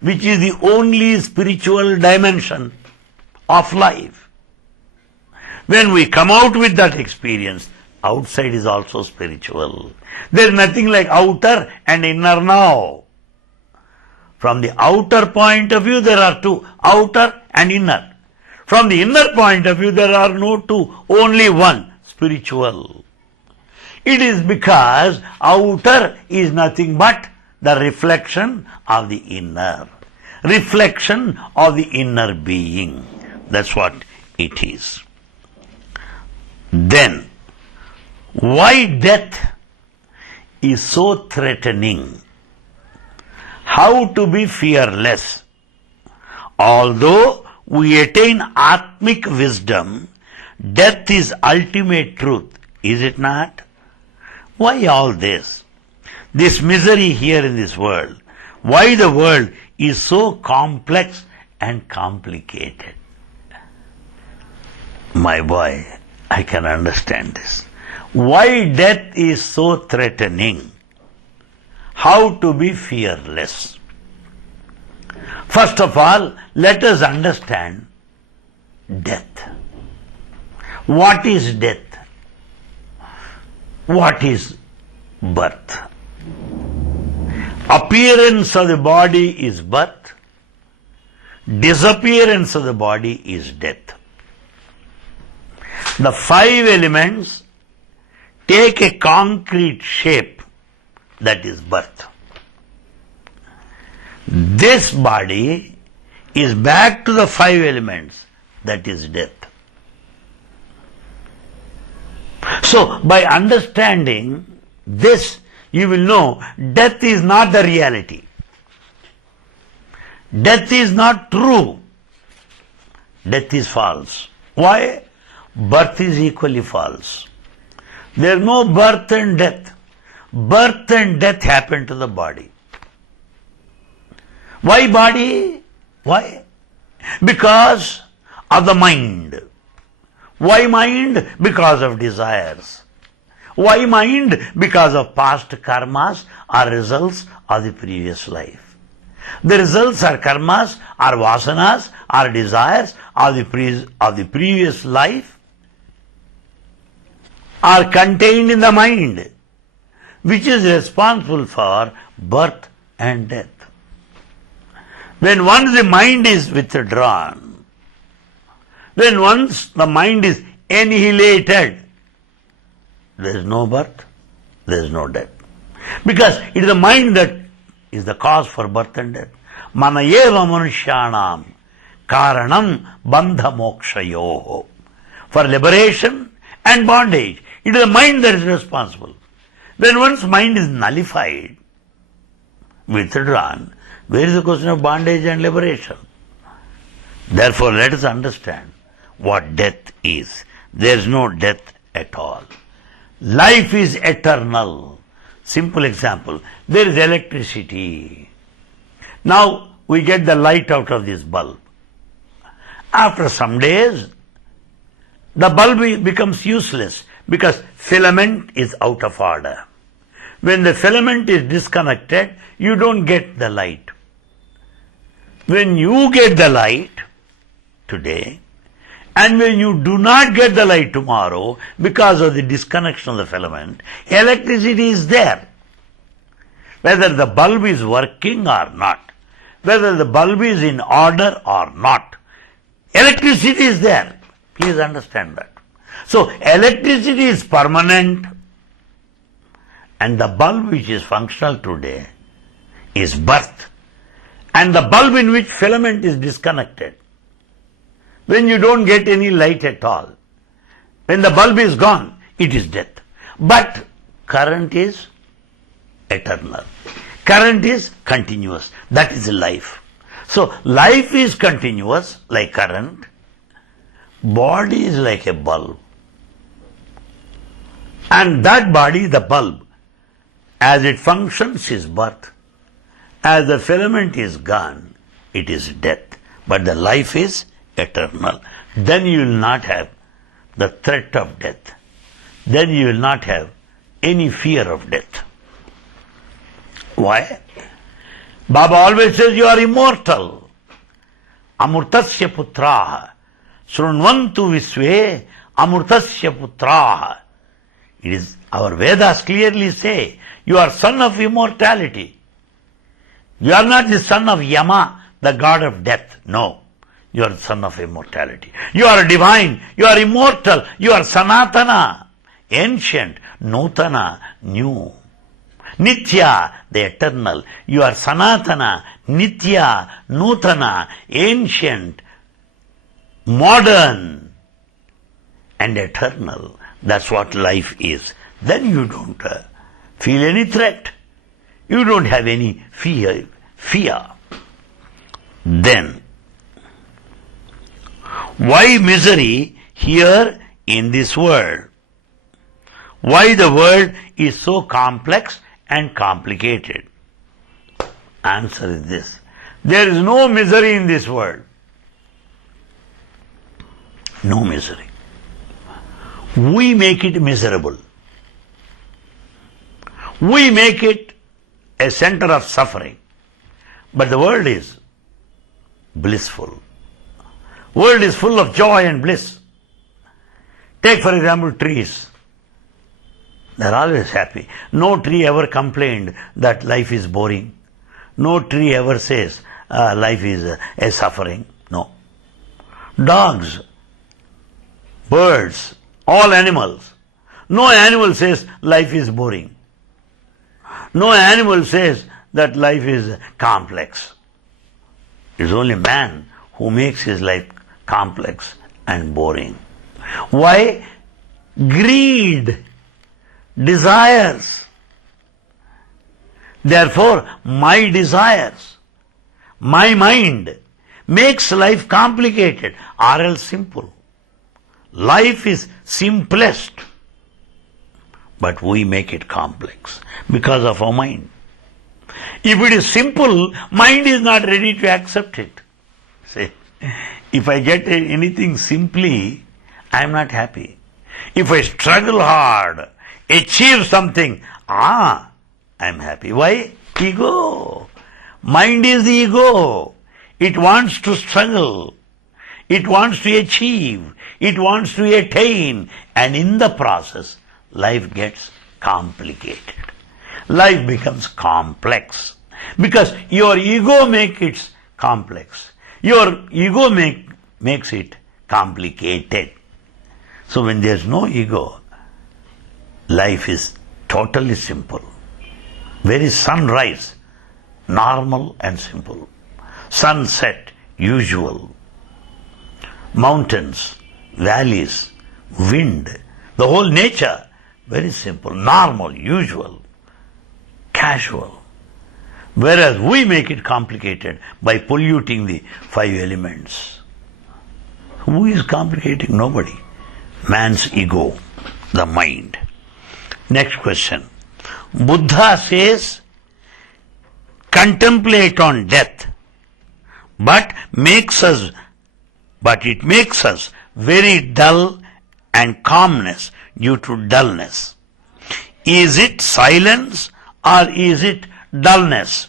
which is the only spiritual dimension of life, when we come out with that experience, outside is also spiritual. There is nothing like outer and inner now. From the outer point of view, there are two, outer and inner. From the inner point of view, there are no two, only one, spiritual. It is because outer is nothing but the reflection of the inner, reflection of the inner being. That's what it is. Then, why death is so threatening? How to be fearless? Although we attain Atmic wisdom, death is ultimate truth, is it not? Why all this? This misery here in this world. Why the world is so complex and complicated? My boy, I can understand this. Why death is so threatening? How to be fearless? First of all, let us understand death. What is death? What is birth? Appearance of the body is birth. Disappearance of the body is death. The five elements take a concrete shape, that is birth. This body is back to the five elements, that is death. So, by understanding this, you will know death is not the reality. Death is not true. Death is false. Why? Birth is equally false. There is no birth and death. Birth and death happen to the body. Why body? Why? Because of the mind. Why mind? Because of desires. Why mind? Because of past karmas or results of the previous life. The results or karmas or vasanas or desires of the previous life are contained in the mind, which is responsible for birth and death. When once the mind is withdrawn, when once the mind is annihilated, there is no birth, there is no death. Because it is the mind that is the cause for birth and death. Mana eva manushyanam karanam bandha mokshayoho. For liberation and bondage, it is the mind that is responsible. When one's mind is nullified, withdrawn, where is the question of bondage and liberation? Therefore, let us understand what death is. There is no death at all. Life is eternal. Simple example. There is electricity. Now we get the light out of this bulb. After some days, the bulb becomes useless because filament is out of order. When the filament is disconnected, you don't get the light. When you get the light today, and when you do not get the light tomorrow because of the disconnection of the filament, electricity is there. Whether the bulb is working or not, whether the bulb is in order or not, electricity is there. Please understand that. So electricity is permanent, and the bulb which is functional today is birth, and the bulb in which filament is disconnected, when you don't get any light at all, when the bulb is gone, it is death. But current is eternal. Current is continuous. That is life. So life is continuous like current. Body is like a bulb. And that body, the bulb, as it functions is birth. As the filament is gone, it is death. But the life is eternal. Then you will not have the threat of death. Then you will not have any fear of death. Why? Baba always says you are immortal. Amurtasya putraha. Srunvantu visve amurtasya putraha. It is, our Vedas clearly say, you are son of immortality. You are not the son of Yama, the god of death. No. You are the son of immortality. You are divine. You are immortal. You are Sanatana, ancient, Nutana, new. Nitya, the eternal. You are Sanatana, Nitya, Nutana, ancient, modern, and eternal. That's what life is. Then you don't feel any threat. You don't have any fear. Then, why misery here in this world? Why the world is so complex and complicated? Answer is this. There is no misery in this world. No misery. We make it miserable. We make it a center of suffering. But the world is blissful. World is full of joy and bliss. Take for example trees. They are always happy. No tree ever complained that life is boring. No tree ever says life is a suffering. No. Dogs, birds, all animals. No animal says life is boring. No animal says that life is complex. It is only man who makes his life complex and boring. Why? Greed, desires. Therefore, my desires, my mind makes life complicated or else simple. Life is simplest, but we make it complex because of our mind. If it is simple, mind is not ready to accept it. See, if I get anything simply, I am not happy. If I struggle hard, achieve something, I am happy. Why? Ego. Mind is the ego. It wants to struggle. It wants to achieve. It wants to attain. And in the process, life gets complicated. Life becomes complex. Because your ego makes it complex. Your ego makes it complicated. So when there is no ego, life is totally simple. Very sunrise, normal and simple. Sunset, usual. Mountains, valleys, wind, the whole nature, very simple, normal, usual, casual. Whereas we make it complicated by polluting the 5 elements. Who is complicating? Nobody. Man's ego, the mind. Next question. Buddha says, contemplate on death, but it makes us very dull and calmness due to dullness. Is it silence or is it dullness?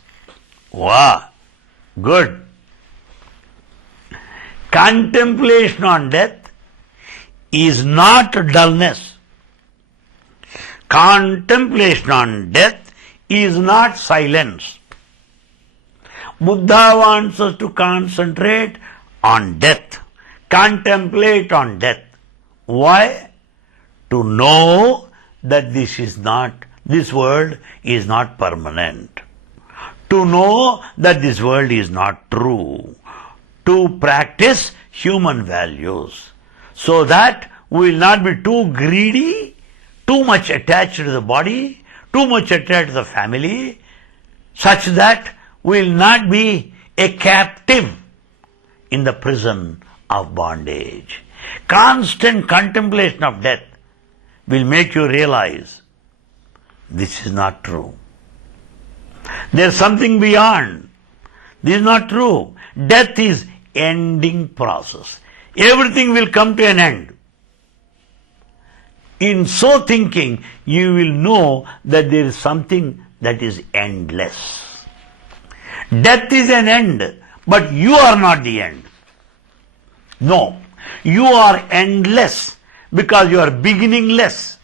Wow, good. Contemplation on death is not dullness. Contemplation on death is not silence. Buddha wants us to concentrate on death, contemplate on death. Why? To know that this world is not permanent. To know that this world is not true. To practice human values so that we will not be too greedy, too much attached to the body, too much attached to the family, such that we will not be a captive in the prison of bondage. Constant contemplation of death will make you realize this is not true. There is something beyond. This is not true. Death is ending process. Everything will come to an end. In so thinking, you will know that there is something that is endless. Death is an end, but you are not the end. No, you are endless because you are beginningless.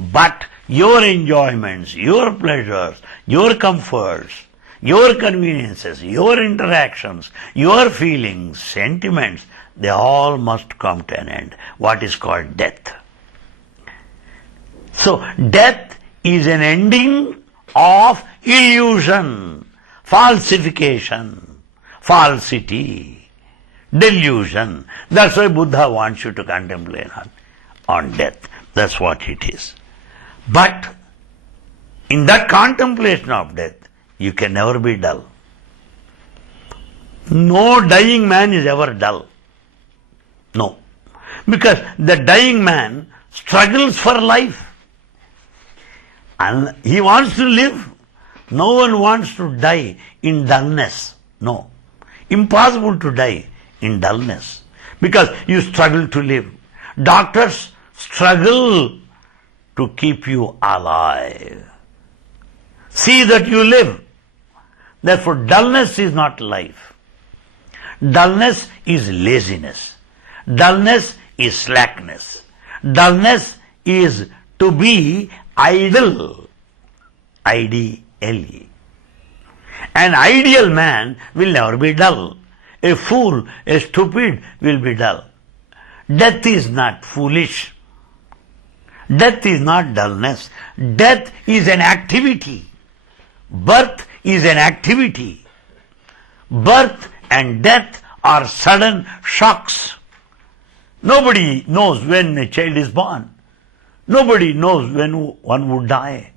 But your enjoyments, your pleasures, your comforts, your conveniences, your interactions, your feelings, sentiments, they all must come to an end. What is called death. So, death is an ending of illusion, falsification, falsity, delusion. That's why Buddha wants you to contemplate on death. That's what it is. But in that contemplation of death, you can never be dull. No dying man is ever dull. No. Because the dying man struggles for life. And he wants to live. No one wants to die in dullness. No. Impossible to die in dullness. Because you struggle to live. Doctors struggle to keep you alive. See that you live. Therefore, dullness is not life. Dullness is laziness. Dullness is slackness. Dullness is to be idle. I-D-L-E. An ideal man will never be dull. A fool, a stupid will be dull. Death is not foolish. Death is not dullness. Death is an activity. Birth is an activity. Birth and death are sudden shocks. Nobody knows when a child is born. Nobody knows when one would die.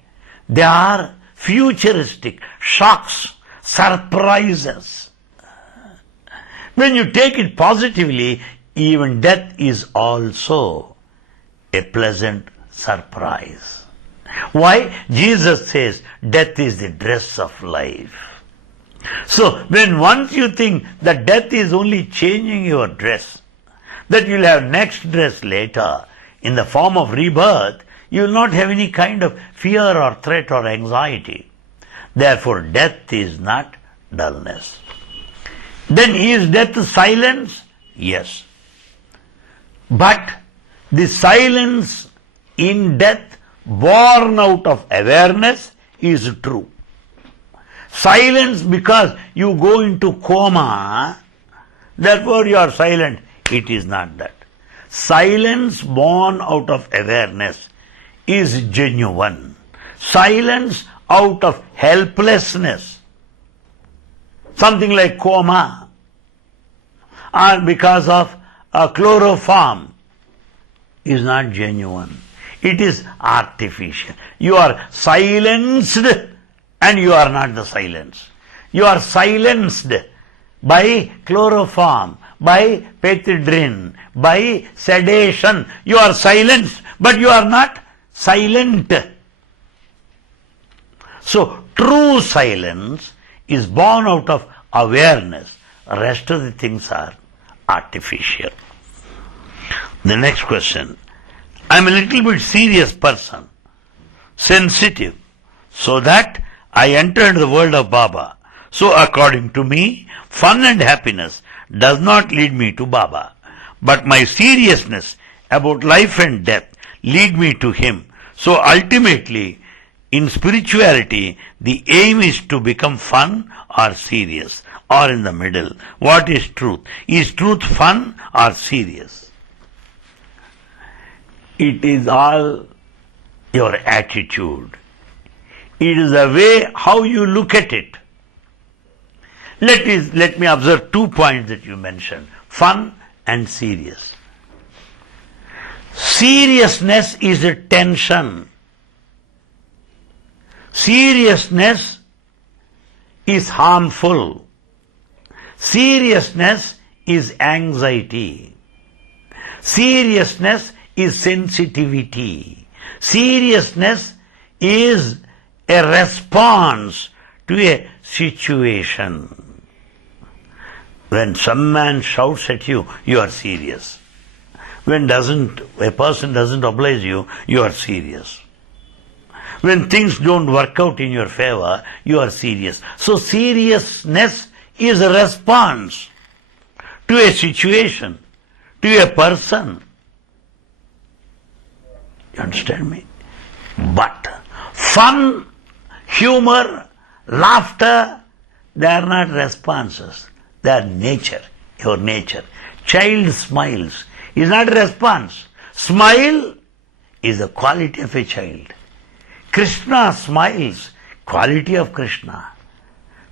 They are futuristic shocks, surprises. When you take it positively, even death is also a pleasant surprise. Why? Jesus says death is the dress of life. So when once you think that death is only changing your dress, that you'll have next dress later in the form of rebirth, you will not have any kind of fear or threat or anxiety. Therefore, death is not dullness. Then is death silence? Yes. But the silence in death born out of awareness is true. Silence because you go into coma, therefore you are silent. It is not that. Silence born out of awareness is genuine. Silence out of helplessness, something like coma, or because of chloroform, is not genuine. It is artificial. You are silenced and you are not the silence. You are silenced by chloroform, by pethidine, by sedation. You are silenced, but you are not silent. So, true silence is born out of awareness. The rest of the things are artificial. The next question. I am a little bit serious person, sensitive, so that I entered the world of Baba. So according to me, fun and happiness does not lead me to Baba, but my seriousness about life and death lead me to him. So ultimately, in spirituality, the aim is to become fun or serious, or in the middle. What is truth? Is truth fun or serious? It is all your attitude. It is the way how you look at it. Let me observe 2 points that you mentioned, fun and serious. Seriousness is a tension. Seriousness is harmful. Seriousness is anxiety. Seriousness is sensitivity. Seriousness is a response to a situation. When some man shouts at you, you are serious. When a person doesn't oblige you, you are serious. When things don't work out in your favor, you are serious. So seriousness is a response to a situation, to a person. You understand me? But fun, humor, laughter, they are not responses. They are nature, your nature. Child smiles is not a response. Smile is a quality of a child. Krishna smiles, quality of Krishna.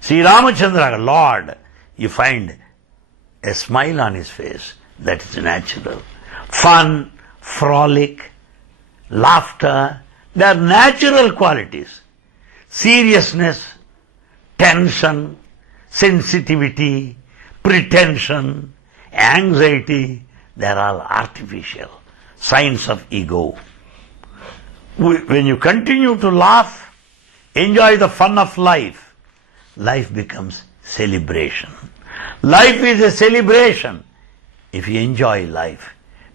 Sri Ramachandra, Lord, you find a smile on his face. That is natural. Fun, frolic, laughter, they are natural qualities. Seriousness, tension, sensitivity, pretension, anxiety, they are all artificial signs of ego. When you continue to laugh, enjoy the fun of life, life becomes celebration. Life is a celebration. If you enjoy life,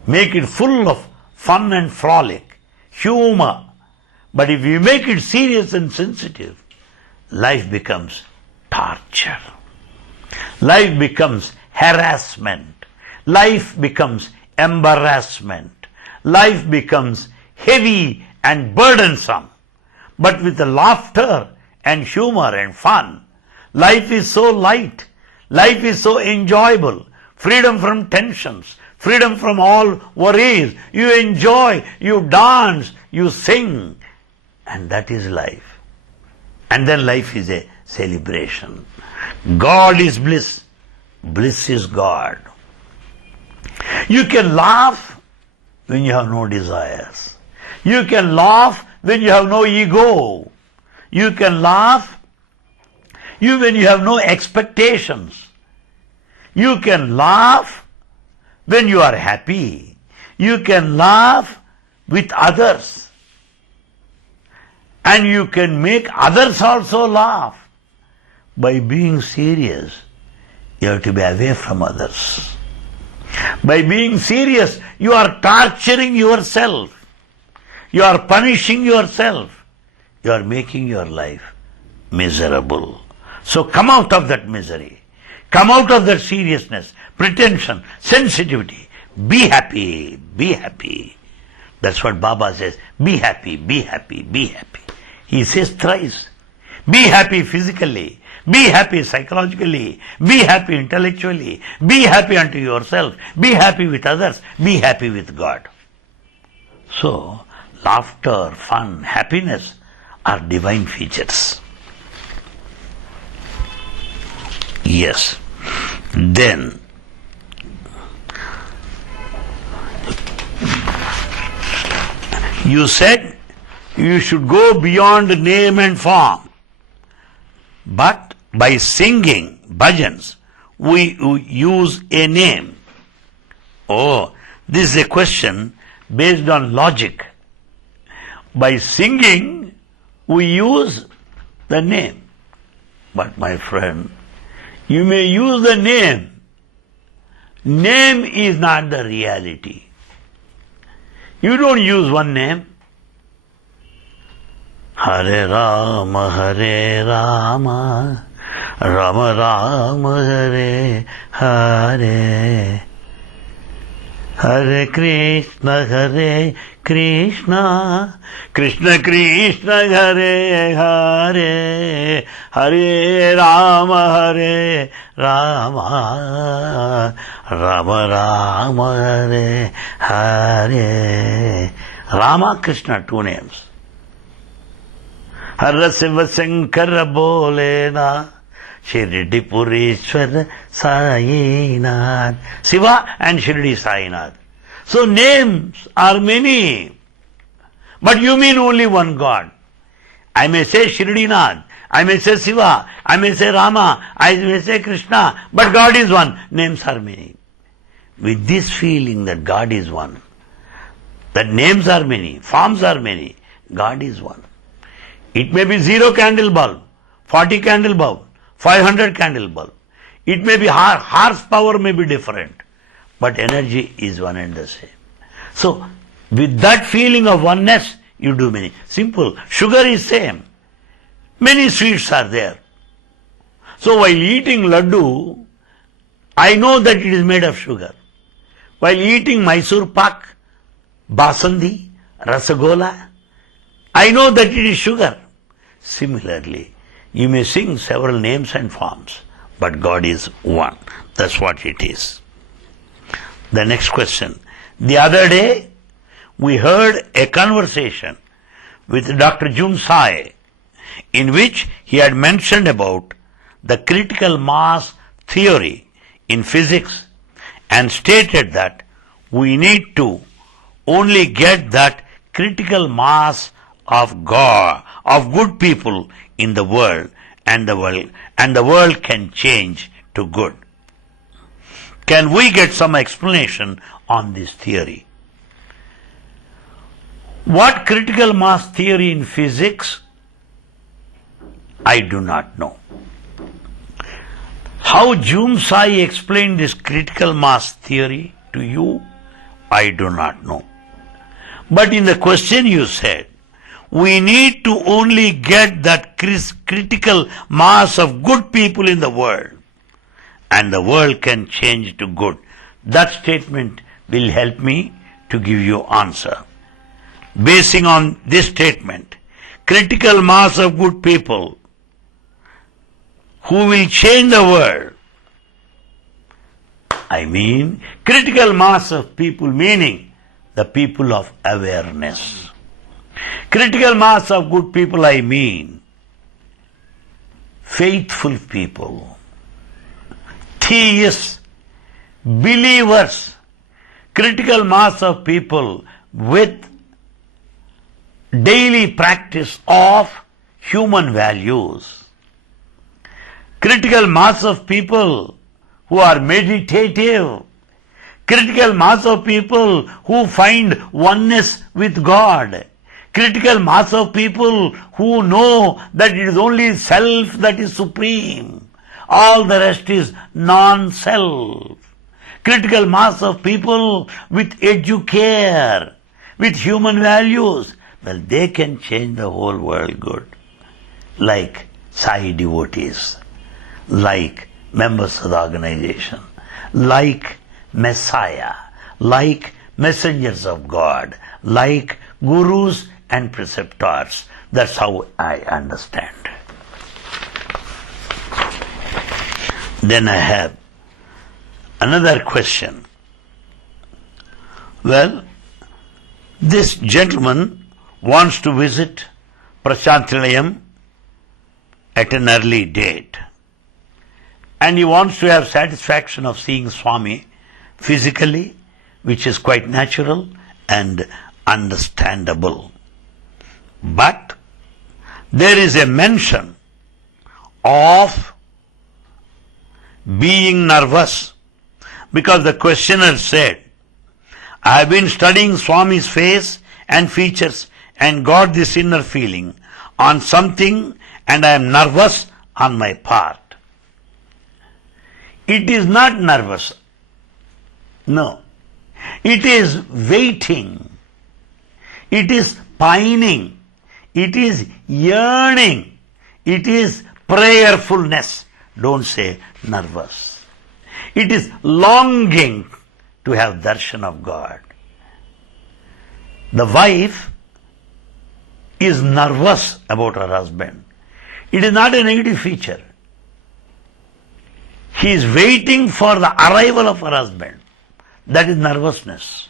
make it full of fun and frolic, humor. But if you make it serious and sensitive, life becomes torture. Life becomes harassment. Life becomes embarrassment. Life becomes heavy and burdensome. But with the laughter and humor and fun, life is so light. Life is so enjoyable. Freedom from tensions. Freedom from all worries. You enjoy, you dance, you sing. And that is life. And then life is a celebration. God is bliss. Bliss is God. You can laugh when you have no desires. You can laugh when you have no ego. You can laugh when you have no expectations. You can laugh when you are happy. You can laugh with others. And you can make others also laugh. By being serious, you have to be away from others. By being serious, you are torturing yourself. You are punishing yourself. You are making your life miserable. So come out of that misery. Come out of that seriousness, pretension, sensitivity. Be happy, be happy. That's what Baba says. Be happy, be happy, be happy. He says thrice. Be happy physically. Be happy psychologically. Be happy intellectually. Be happy unto yourself. Be happy with others. Be happy with God. So, laughter, fun, happiness are divine features. Yes. Then, you said you should go beyond name and form. But by singing bhajans, we use a name. Oh, this is a question based on logic. By singing, we use the name. But my friend, you may use the name. Name is not the reality. You don't use one name. Hare Rama, Rama Rama, Hare Hare. Hare Krishna, Krishna Krishna, Hare Hare. Hare Rama, Rama Rama, Hare Hare. Rama, Krishna, two names. Har Shiva Shankara Bolena, Shirdi Purishwar Sainath. Shiva and Shirdi Sainath. So names are many, but you mean only one God. I may say Shirdinath, I may say Shiva, I may say Rama, I may say Krishna, but God is one. Names are many. With this feeling that God is one, that names are many, forms are many, God is one. It may be 0 candle bulb, 40 candle bulb, 500 candle bulb. It may be horsepower may be different, but energy is one and the same. So, with that feeling of oneness, you do many. Simple. Sugar is same. Many sweets are there. So while eating laddu, I know that it is made of sugar. While eating Mysore pak, basandi, rasagola, I know that it is sugar. Similarly, you may sing several names and forms, but God is one. That's what it is. The next question. The other day, we heard a conversation with Dr. Jung Sai, in which he had mentioned about the critical mass theory in physics and stated that we need to only get that critical mass of God, of good people in the world, and the world can change to good. Can we get some explanation on this theory? What critical mass theory in physics? I do not know. How Jung Sai explained this critical mass theory to you? I do not know. But in the question you said, we need to only get that critical mass of good people in the world, and the world can change to good. That statement will help me to give you answer. Basing on this statement, critical mass of good people who will change the world. I mean, critical mass of people meaning the people of awareness. Critical mass of good people, I mean faithful people, theists, believers, critical mass of people with daily practice of human values, critical mass of people who are meditative, critical mass of people who find oneness with God, critical mass of people who know that it is only self that is supreme, all the rest is non-self, critical mass of people with educare, with human values. Well, they can change the whole world good, like Sai devotees, like members of the organization, like Messiah, like messengers of God, like gurus and preceptors. That's how I understand. Then I have another question. Well, this gentleman wants to visit Prashantilayam at an early date, and he wants to have satisfaction of seeing Swami physically, which is quite natural and understandable. But there is a mention of being nervous, because the questioner said, I have been studying Swami's face and features and got this inner feeling on something, and I am nervous on my part. It is not nervous. No. It is waiting. It is pining. It is yearning. It is prayerfulness. Don't say nervous. It is longing to have darshan of God. The wife is nervous about her husband. It is not a negative feature. He is waiting for the arrival of her husband. That is nervousness.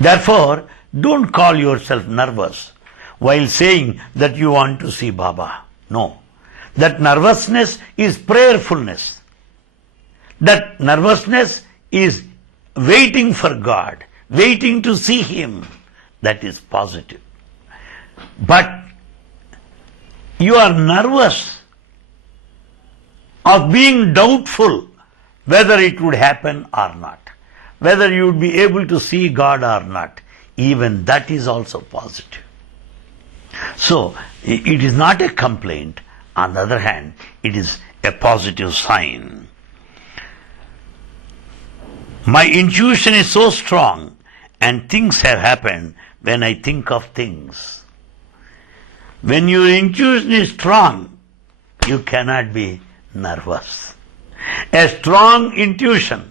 Therefore, don't call yourself nervous while saying that you want to see Baba. No. That nervousness is prayerfulness. That nervousness is waiting for God, waiting to see Him. That is positive. But you are nervous of being doubtful whether it would happen or not, whether you would be able to see God or not. Even that is also positive. So, it is not a complaint. On the other hand, it is a positive sign. My intuition is so strong and things have happened when I think of things. When your intuition is strong, you cannot be nervous. A strong intuition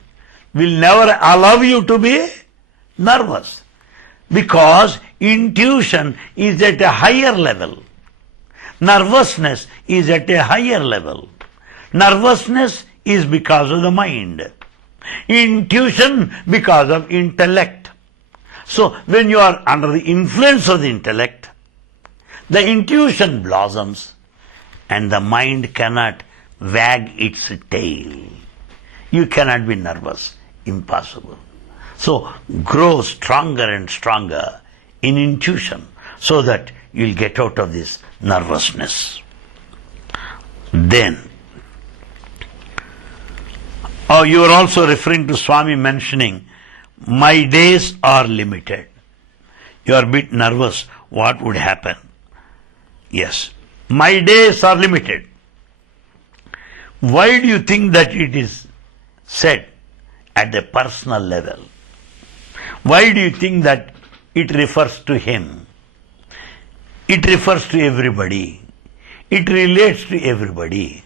will never allow you to be nervous, because intuition is at a higher level. Nervousness is at a higher level. Nervousness is because of the mind. Intuition because of intellect. So when you are under the influence of the intellect, the intuition blossoms and the mind cannot wag its tail. You cannot be nervous. Impossible. So grow stronger and stronger in intuition so that you will get out of this nervousness. Then, you are also referring to Swami mentioning, my days are limited. You are a bit nervous. What would happen? Yes, my days are limited. Why do you think that it is said at a personal level? Why do you think that it refers to him? It refers to everybody. It relates to everybody.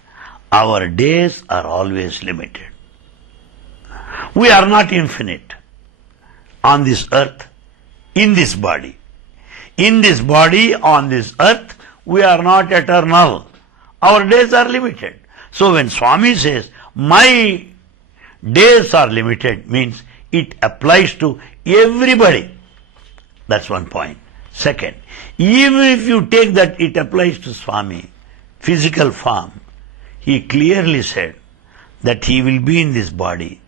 Our days are always limited. We are not infinite on this earth, in this body. In this body, on this earth, we are not eternal. Our days are limited. So when Swami says, my days are limited, means it applies to everybody. That's one point. Second, even if you take that it applies to Swami, physical form, he clearly said that he will be in this body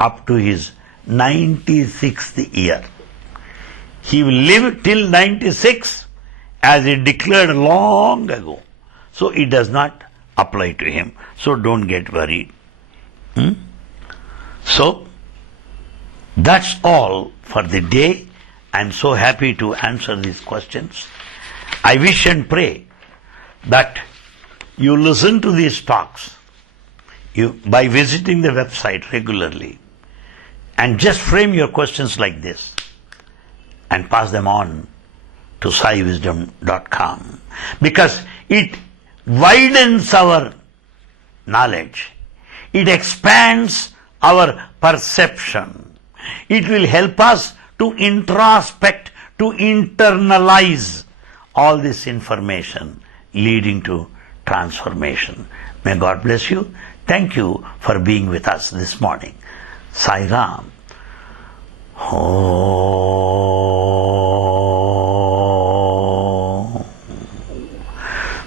up to his 96th year. He will live till 96 as he declared long ago. So it does not apply to him. So don't get worried. So that's all for the day. I'm so happy to answer these questions. I wish and pray that you listen to these talks by visiting the website regularly and just frame your questions like this and pass them on to saiwisdom.com, because it widens our knowledge. It expands our perception. It will help us to introspect, to internalize all this information leading to transformation. May God bless you. Thank you for being with us this morning. Sai Ram.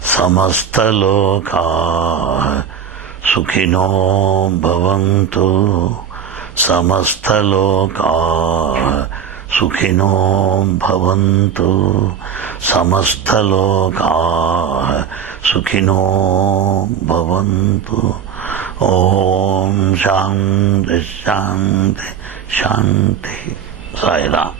Samastaloka Sukhino Bhavantu. Samastaloka Sukhino Bhavantu. Samastaloka Sukhino Bhavantu. Om Shanti Shanti Shanti. Sai Ram.